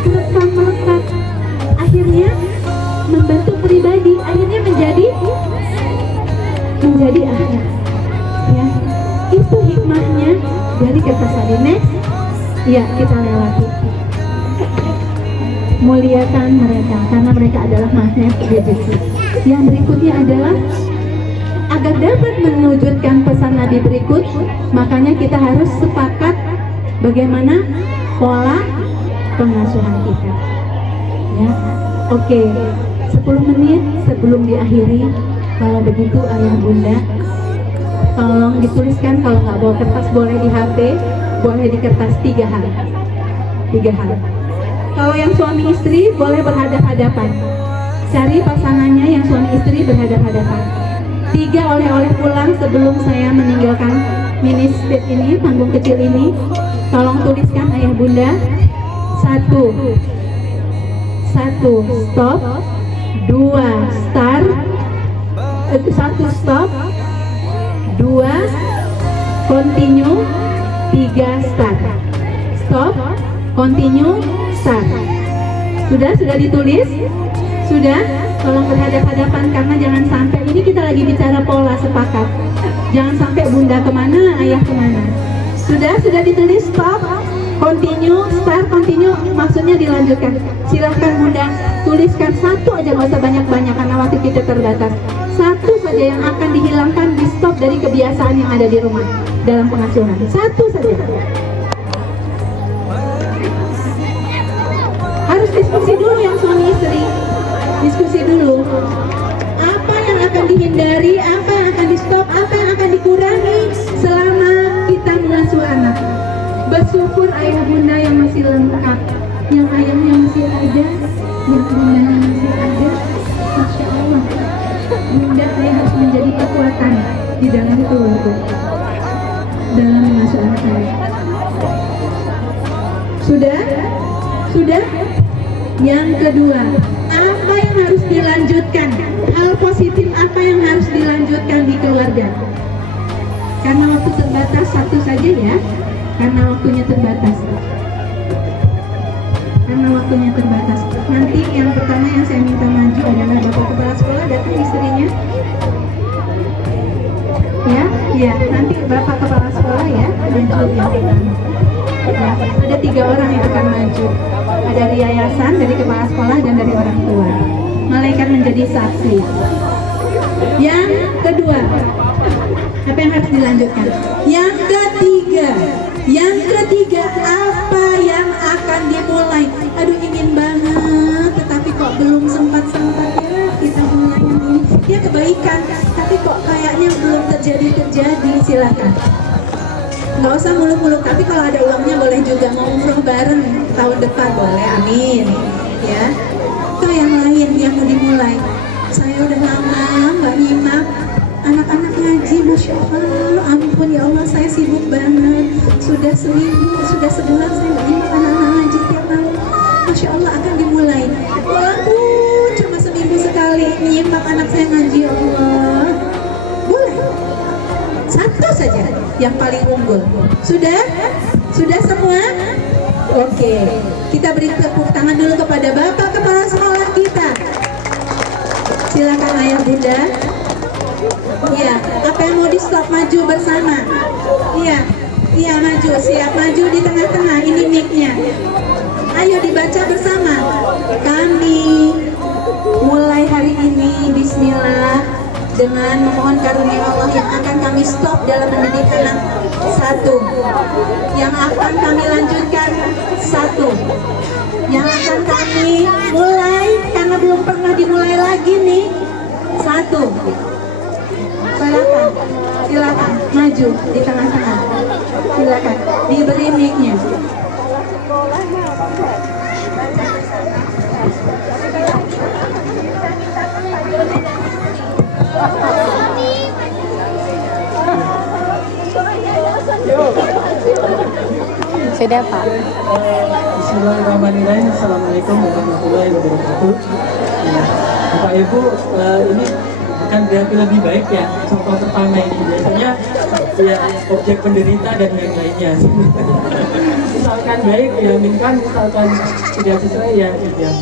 terekam melekat. Akhirnya membentuk pribadi. Akhirnya menjadi anak. Ya, itu hikmahnya dari kertas tadi. Next, ya kita lewati. Muliakan mereka karena mereka adalah magnet rezeki. Yang berikutnya adalah agar dapat mewujudkan pesan Nabi berikut, makanya kita harus sepakat bagaimana pola pengasuhan kita. Ya, oke. 10 menit sebelum diakhiri, kalau begitu ayah bunda, tolong dituliskan, kalau nggak bawa kertas boleh di HP, boleh di kertas 3 hal. Kalau yang suami istri boleh berhadap-hadapan. Cari pasangannya yang suami istri berhadap-hadapan. 3 oleh-oleh pulang sebelum saya meninggalkan mini speed ini, panggung kecil ini. Tolong tuliskan ayah bunda. 1 stop, 2 start, 1 stop, 2 continue, 3 start. Stop, continue, start. Sudah ditulis? Sudah? Tolong berhadap-hadapan karena jangan sampai, ini kita lagi bicara pola, sepakat. Jangan sampai bunda kemana, ayah kemana. Sudah ditulis? Stop, continue, start, continue, maksudnya dilanjutkan. Silahkan bunda tuliskan 1 aja, nggak usah banyak-banyak karena waktu kita terbatas. 1 saja yang akan dihilangkan, di stop dari kebiasaan yang ada di rumah dalam pengasuhan. 1 saja. Harus diskusi dulu yang suami istri. Diskusi dulu. Apa yang akan dihindari, apa yang akan di stop, apa yang akan dikurangi selama kita mengasuh anak. Bersyukur ayah bunda yang masih lengkap, yang ayahnya masih ada, yang bundanya masih ada. Masya Allah, bunda ayah harus menjadi kekuatan di dalam keluarga, dalam mengasuh anak saya. Sudah? Sudah? Yang kedua, apa yang harus dilanjutkan? Hal positif apa yang harus dilanjutkan di keluarga? Karena waktu terbatas, satu saja ya. Karena waktunya terbatas. Karena waktunya terbatas. Nanti yang pertama yang saya minta maju adalah Bapak Kepala Sekolah, datang istrinya. Ya, ya. Nanti Bapak Kepala Sekolah ya, maju yang pertama. Ya, ada 3 orang yang akan maju. Ada dari yayasan, dari kepala sekolah, dan dari orang tua. Malaikat menjadi saksi. Yang kedua, apa yang harus dilanjutkan? Yang ketiga, apa yang akan dimulai? Aduh, ingin banget, tetapi kok belum sempat-sempat ya kita mulai ini. Ya kebaikan, tapi kok kayaknya belum terjadi. Silakan. Nggak usah muluk-muluk, tapi kalau ada uangnya boleh juga. Mau umroh bareng tahun depan boleh, amin ya. Itu yang lain yang mau dimulai. Saya udah lama nggak nyimak anak-anak ngaji, Masya Allah, ampun ya Allah, saya sibuk banget. Sudah seminggu, sudah sebulan saya nggak nyimak anak-anak ngaji tiap malam. Masya Allah, akan dimulai. Walaupun cuma seminggu sekali nyimak anak saya ngaji, ya Allah, boleh. Satu saja yang paling unggul. Sudah? Sudah semua? Oke. Kita beri tepuk tangan dulu kepada Bapak Kepala Sekolah kita. Silakan ayah bunda. Iya, apa yang mau di stop maju bersama? Iya, iya maju, siap maju di tengah-tengah. Ini mic-nya. Ayo dibaca bersama. Kami mulai hari ini, Bismillah, dengan memohon karunia Allah yang akan kami stop dalam mendidik anak. 1. Yang akan kami lanjutkan 1. Yang akan kami mulai karena belum pernah dimulai lagi nih 1. Silakan maju di tengah-tengah. Silakan diberi mic-nya. Sudah Pak. Bismillahirrahmanirrahim. Assalamualaikum warahmatullahi wabarakatuh. Ya, Bapak Ibu, ini akan berarti lebih baik ya. Contoh pertama ini biasanya ya objek penderita dan yang lainnya. Misalkan baik ya aminkan, misalkan tidak sesuai ya tidak.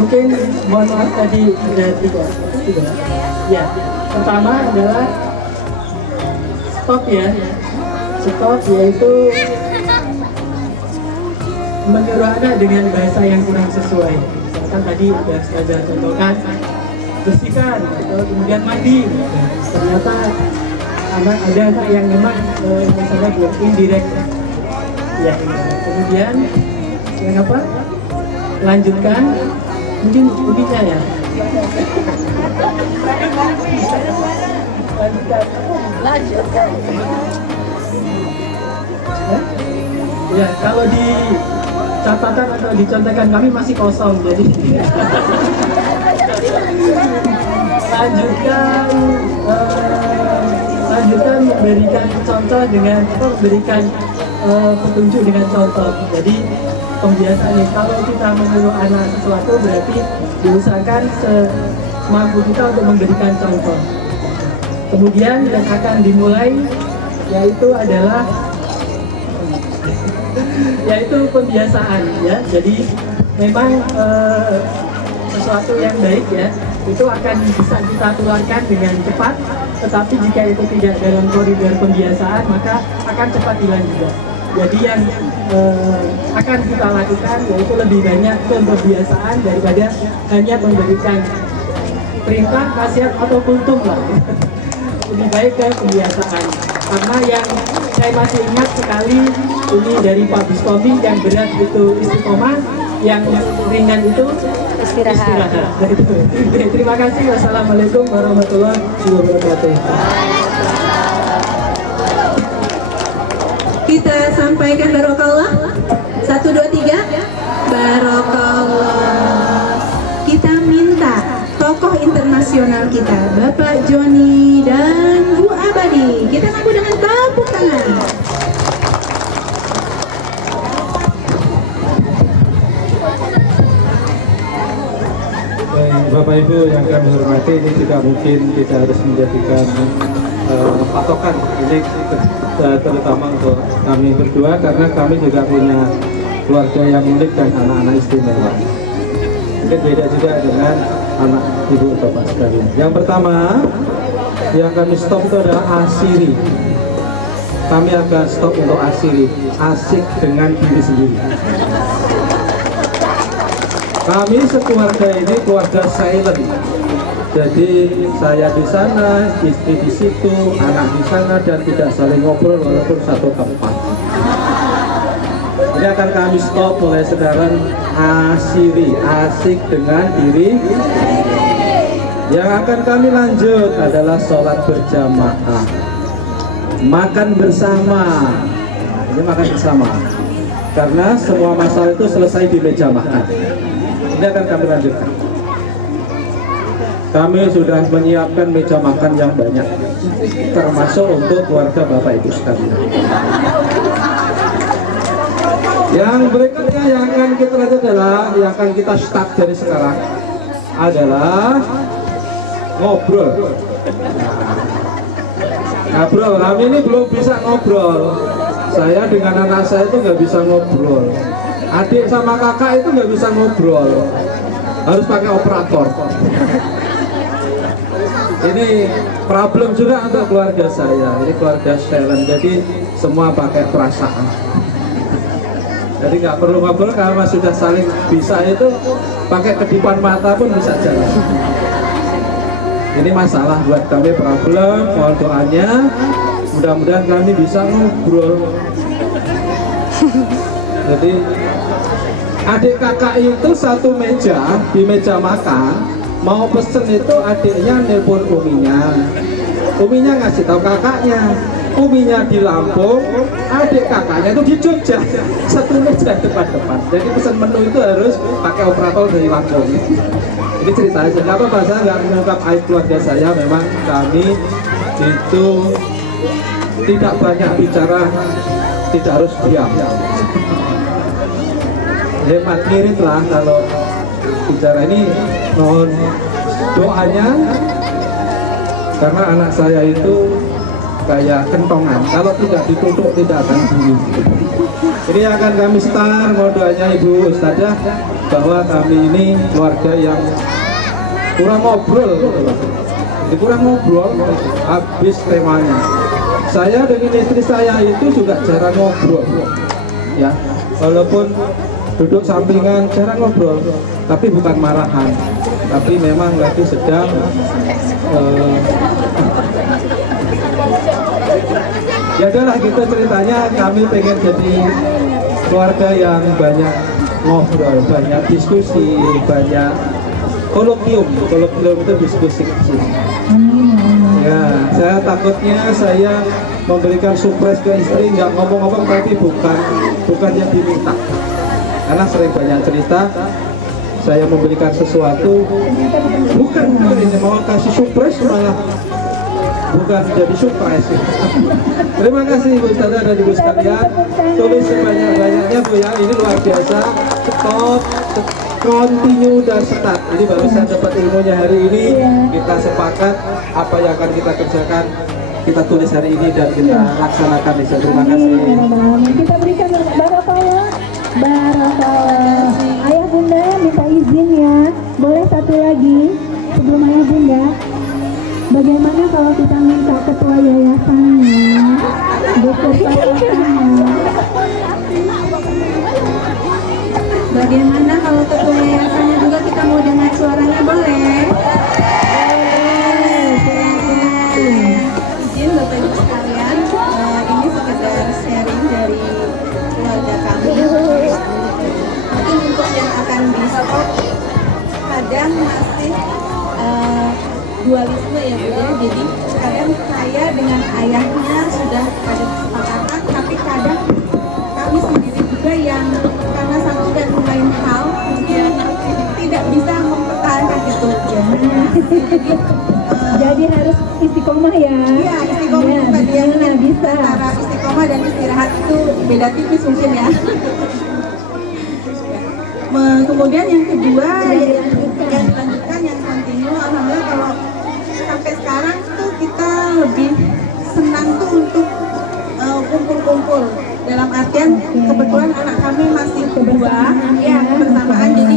Mungkin mohon maaf tadi sudah tidak. Ya, pertama adalah stop ya. Stop yaitu menyuruh anak dengan bahasa yang kurang sesuai. Misalkan tadi sudah saya contohkan bersihkan atau kemudian mandi. Ternyata anak ada anak yang memang misalnya buat indirect. Ya, kemudian yang apa? Lanjutkan mungkin ubinya ya. Lanjutkan. Ya, kalau di catatan atau dicontohkan kami masih kosong, jadi lanjutkan memberikan contoh dengan memberikan petunjuk dengan contoh. Jadi pembiasaan ini kalau kita menyuruh anak sesuatu berarti diusahakan semampu kita untuk memberikan contoh. Kemudian yang akan dimulai yaitu adalah pembiasaan ya. Jadi memang sesuatu yang baik ya itu akan bisa kita keluarkan dengan cepat, tetapi jika itu tidak dalam koridor pembiasaan maka akan cepat hilang juga. Jadi yang akan kita lakukan yaitu lebih banyak pembiasaan daripada hanya memberikan perintah, nasihat atau kultum lah. Lebih baik ke pembiasaan, karena yang Saya masih ingat sekali ini dari Pak Biskomi, yang berat itu istiqomah, yang ringan itu istirahat. Terima kasih. Wassalamualaikum warahmatullahi wabarakatuh. Kita sampaikan barokallah. 1, 2, 3. Barokallah. Kita minta tokoh internasional kita, Bapak Joni dan Bu Abadi. Kita sambut dengan tepuk tangan. Bapak Ibu yang kami hormati, ini tidak mungkin tidak harus menjadikan patokan ini terutama untuk kami berdua, karena kami juga punya keluarga yang unik dan anak-anak istimewa. Mungkin beda juga dengan anak ibu bapak sekalian. Yang pertama yang kami stop itu adalah asiri. Kami akan stop untuk asiri, asik dengan diri sendiri. Kami sekeluarga ini keluarga silent. Jadi saya di sana, istri di situ, anak di sana, dan tidak saling ngobrol walaupun satu tempat. Ini akan kami stop mulai sekarang. Asiri, asik dengan diri. Yang akan kami lanjut adalah sholat berjamaah, makan bersama. Ini makan bersama, karena semua masalah itu selesai di meja makan. Ini akan kami lanjutkan. Kami sudah menyiapkan meja makan yang banyak, termasuk untuk keluarga Bapak Ibu sekalian. Yang berikutnya yang akan kita lanjut adalah, yang akan kita start dari sekarang adalah ngobrol. Ngobrol, kami ini belum bisa ngobrol. Saya dengan anak saya itu nggak bisa ngobrol. Adik sama kakak itu nggak bisa ngobrol, harus pakai operator. Ini problem juga untuk keluarga saya. Ini keluarga silent, jadi semua pakai perasaan. Jadi nggak perlu ngobrol, karena sudah saling bisa itu pakai kedipan mata pun bisa jalan. Ini masalah buat kami, problem. Mohon doanya, mudah-mudahan kami bisa ngobrol. Jadi adik kakak itu satu meja, di meja makan. Mau pesen itu adiknya nelpon uminya ngasih tahu kakaknya, uminya di Lampung, adik kakaknya itu di Jogja, satu meja depan-depan. Jadi pesan menu itu harus pakai operator dari Lampung. Ini ceritanya, kenapa saya nggak mengungkap aib keluarga saya. Memang kami itu tidak banyak bicara, tidak harus diam. Hemat mirip lah kalau bicara. Ini mohon doanya, karena anak saya itu kayak kentongan, kalau tidak ditutup tidak akan bunyi. Ini akan kami start. Mohon doanya Ibu Ustadzah bahwa kami ini keluarga yang kurang ngobrol. Kurang ngobrol, habis temanya. Saya dengan istri saya itu juga jarang ngobrol, ya, walaupun duduk sampingan jarang ngobrol, tapi bukan marahan, tapi memang lagi sedang ya adalah gitu ceritanya. Kami pengen jadi keluarga yang banyak ngobrol, banyak diskusi, banyak kolokvium itu diskusi kecil. Ya, saya takutnya saya memberikan surprise ke istri, nggak ngomong-ngomong, tapi bukan yang diminta. Karena sering banyak cerita, saya memberikan sesuatu, bukan ini mau kasih surprise, malah bukan jadi surprise. Terima kasih Ibu Ustadzah dan Ibu sekalian. Tulis sebanyak-banyaknya Bu ya, ini luar biasa. Stop, continue dan start. Ini baru saya dapat ilmunya hari ini. Kita sepakat apa yang akan kita kerjakan, kita tulis hari ini dan kita laksanakan. Terima kasih. Kita berikan barokallah. Barakallah. Ayah bunda minta izin ya, boleh satu lagi sebelum ayah bunda. Bagaimana kalau kita minta ketua yayasannya beserta kakaknya? Bagaimana kalau ketua yayasannya juga kita mau dengar suaranya, boleh? Izin Bapak Ibu sekalian, ini sekedar dualisme ya Bu ya. Jadi kadang saya dengan ayahnya sudah pada kesepakatan, tapi kadang kami sendiri juga yang karena satu dan lain hal mungkin tidak bisa mempertahankan itu. Jadi harus istiqomah ya. Iya, istiqomah Ya, tadi yang bisa. antara istiqomah dan istirahat itu beda tipis mungkin ya. Kemudian yang kedua yang dilanjutkan yang kontinu, alhamdulillah kalau sampai sekarang tuh kita lebih senang tuh untuk kumpul-kumpul, dalam artian kebetulan anak kami masih berdua ya kebersamaan, jadi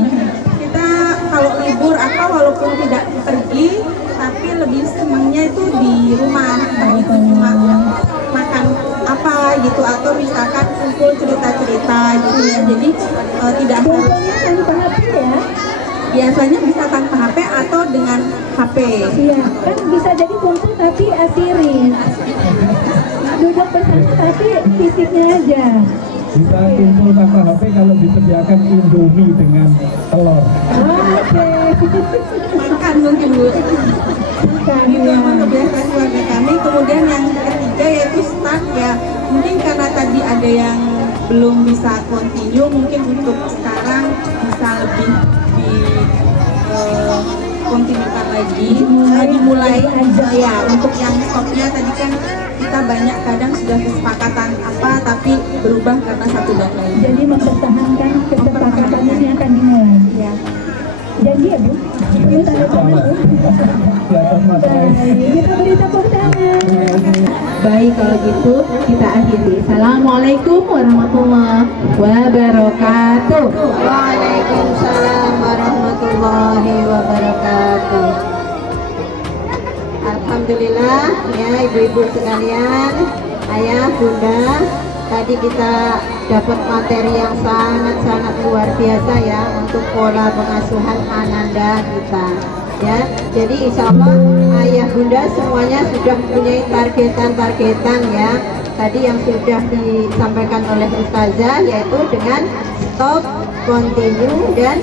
kita kalau libur atau walaupun tidak pergi tapi lebih senangnya itu di rumah, entah itu cuma makan apa gitu atau misalkan kumpul cerita-cerita gitu ya. Jadi tidak harus Tanpa HP ya. biasanya bisa tanpa HP atau dengan HP. Iya, kan bisa jadi kumpul tapi asirin. Duduk bersama tapi fisiknya aja. Bisa kumpul tanpa HP kalau disediakan Indomie dengan telur. Oke. Makan mungkin Bu. Itu memang kebiasaan keluarga kami. Kemudian yang ketiga yaitu start ya. Mungkin karena tadi ada yang belum bisa continue, mungkin untuk sekarang bisa lebih di kontinukan lagi, dimulai aja ya. Untuk yang stopnya tadi kan kita banyak kadang sudah kesepakatan apa tapi berubah karena satu dan lain. Jadi mempertahankan kesepakatan ini akan dimulai. Ya. Janji ya Bu? Ini tanda tangan Bu? Baik, kita beri tepuk tangan. Baik, kalau gitu kita akhiri. Assalamualaikum warahmatullahi wabarakatuh. Waalaikumsalam warahmatullahi wabarakatuh. Alhamdulillah ya ibu-ibu sekalian, ayah, bunda, tadi kita dapat materi yang sangat-sangat luar biasa ya untuk pola pengasuhan Ananda kita ya. Jadi insya Allah ayah bunda semuanya sudah mempunyai targetan ya. Tadi yang sudah disampaikan oleh Ustazah yaitu dengan stop, continue, dan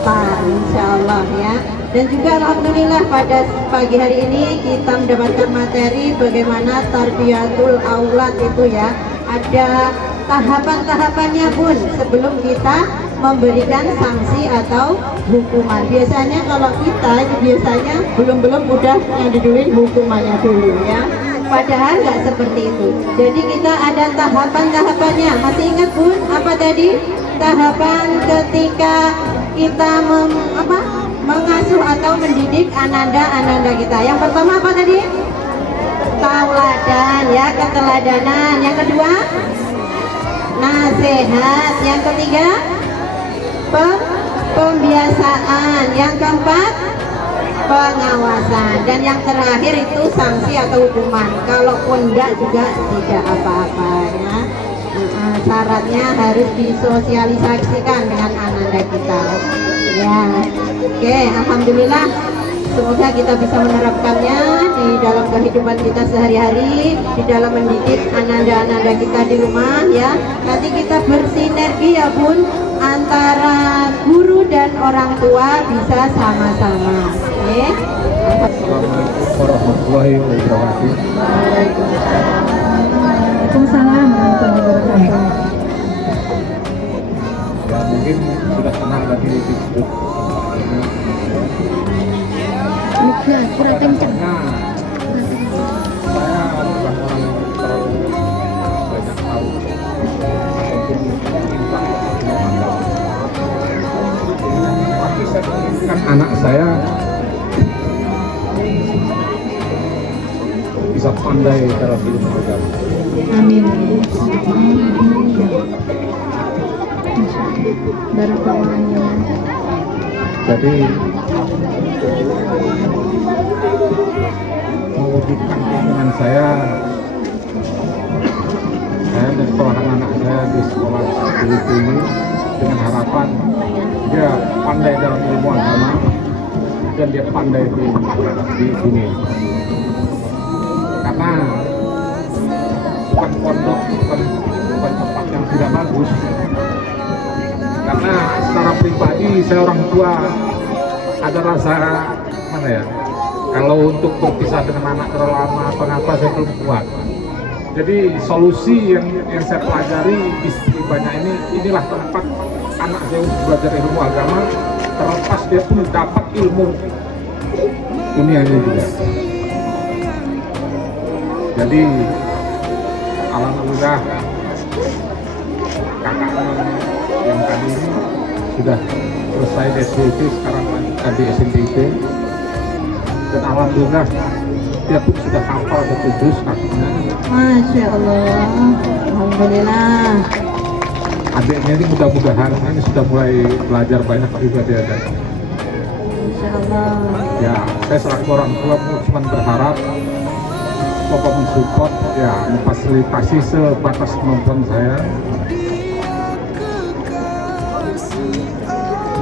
start insya Allah ya. Dan juga alhamdulillah pada pagi hari ini kita mendapatkan materi bagaimana tarbiyatul aulad itu ya. Ada tahapan-tahapannya Bun sebelum kita memberikan sanksi atau hukuman. Biasanya kalau kita biasanya belum udah yang diduluin hukumannya dulu ya. Padahal nggak seperti itu. Jadi kita ada tahapan-tahapannya. Masih ingat Bun apa tadi? Tahapan ketika kita mengasuh atau mendidik ananda kita. Yang pertama apa tadi? Tauladan ya, keteladanan. Yang kedua nasihat. Yang ketiga pembiasaan. Yang keempat pengawasan. Dan yang terakhir itu sanksi atau hukuman. Kalaupun enggak juga tidak apa-apa ya. Syaratnya harus disosialisasikan dengan ananda kita ya. Oke, alhamdulillah semoga kita bisa menerapkannya di dalam kehidupan kita sehari-hari, di dalam mendidik ananda-ananda kita di rumah ya. Nanti kita bersinergi ya Bun, antara guru dan orang tua bisa sama-sama. Oke. Assalamualaikum warahmatullahi wabarakatuh. Waalaikumsalam warahmatullahi wabarakatuh. Ya mungkin sudah kenal tadi disebut. Kurang kencang. Saya bukan orang yang terlalu banyak tahu. Tapi saya menginginkan anak saya bisa pandai dalam ilmu agama. Amin. Barakallahu. Jadi mewujudkan keinginan saya menyekolahkan anak saya di sekolah seperti ini dengan harapan dia pandai dalam ilmu agama dan dia pandai di dunia. Karena bukan pondok, bukan tempat yang tidak bagus. Karena secara pribadi saya orang tua ada rasa Kalau untuk berpisah dengan anak terlalu lama atau apa saya belum kuat. Jadi solusi yang saya pelajari di banyak inilah tempat anak saya untuk belajar ilmu agama, terlepas dia pun dapat ilmu dunianya juga. Jadi alhamdulillah kakak yang tadi ini sudah selesai SDT, sekarang lanjutkan di SNDT, dan alhamdulillah dia pun sudah hafal 1 juz kakinya. Masya Allah, alhamdulillah. Adiknya ini mudah-mudahan ini sudah mulai belajar banyak juga dia. Masya Allah. Ya, saya selaku orang tua cuma berharap Bapak mensupport, ya, memfasilitasi sebatas kemampuan saya,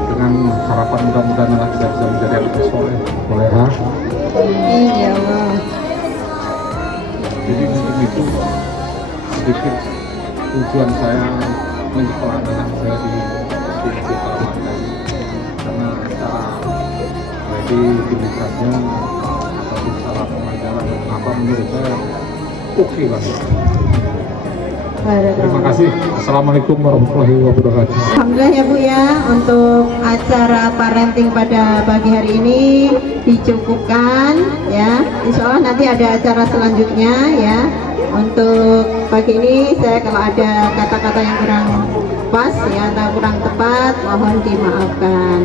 dengan harapan mudah-mudahan anak saya bisa menjadi anak soleh, soleha. Iya Allah. Jadi mungkin itu sedikit tujuan saya menyekolahkan anak saya di SD Karawaten, karena cara kredibilitasnya atau cara pengajaran apa menurut saya oke banget. Terima kasih. Assalamualaikum warahmatullahi wabarakatuh. Alhamdulillah ya Bu ya, untuk acara parenting pada pagi hari ini dicukupkan ya. Insya Allah nanti ada acara selanjutnya ya. Untuk pagi ini saya kalau ada kata-kata yang kurang pas ya atau kurang tepat mohon dimaafkan.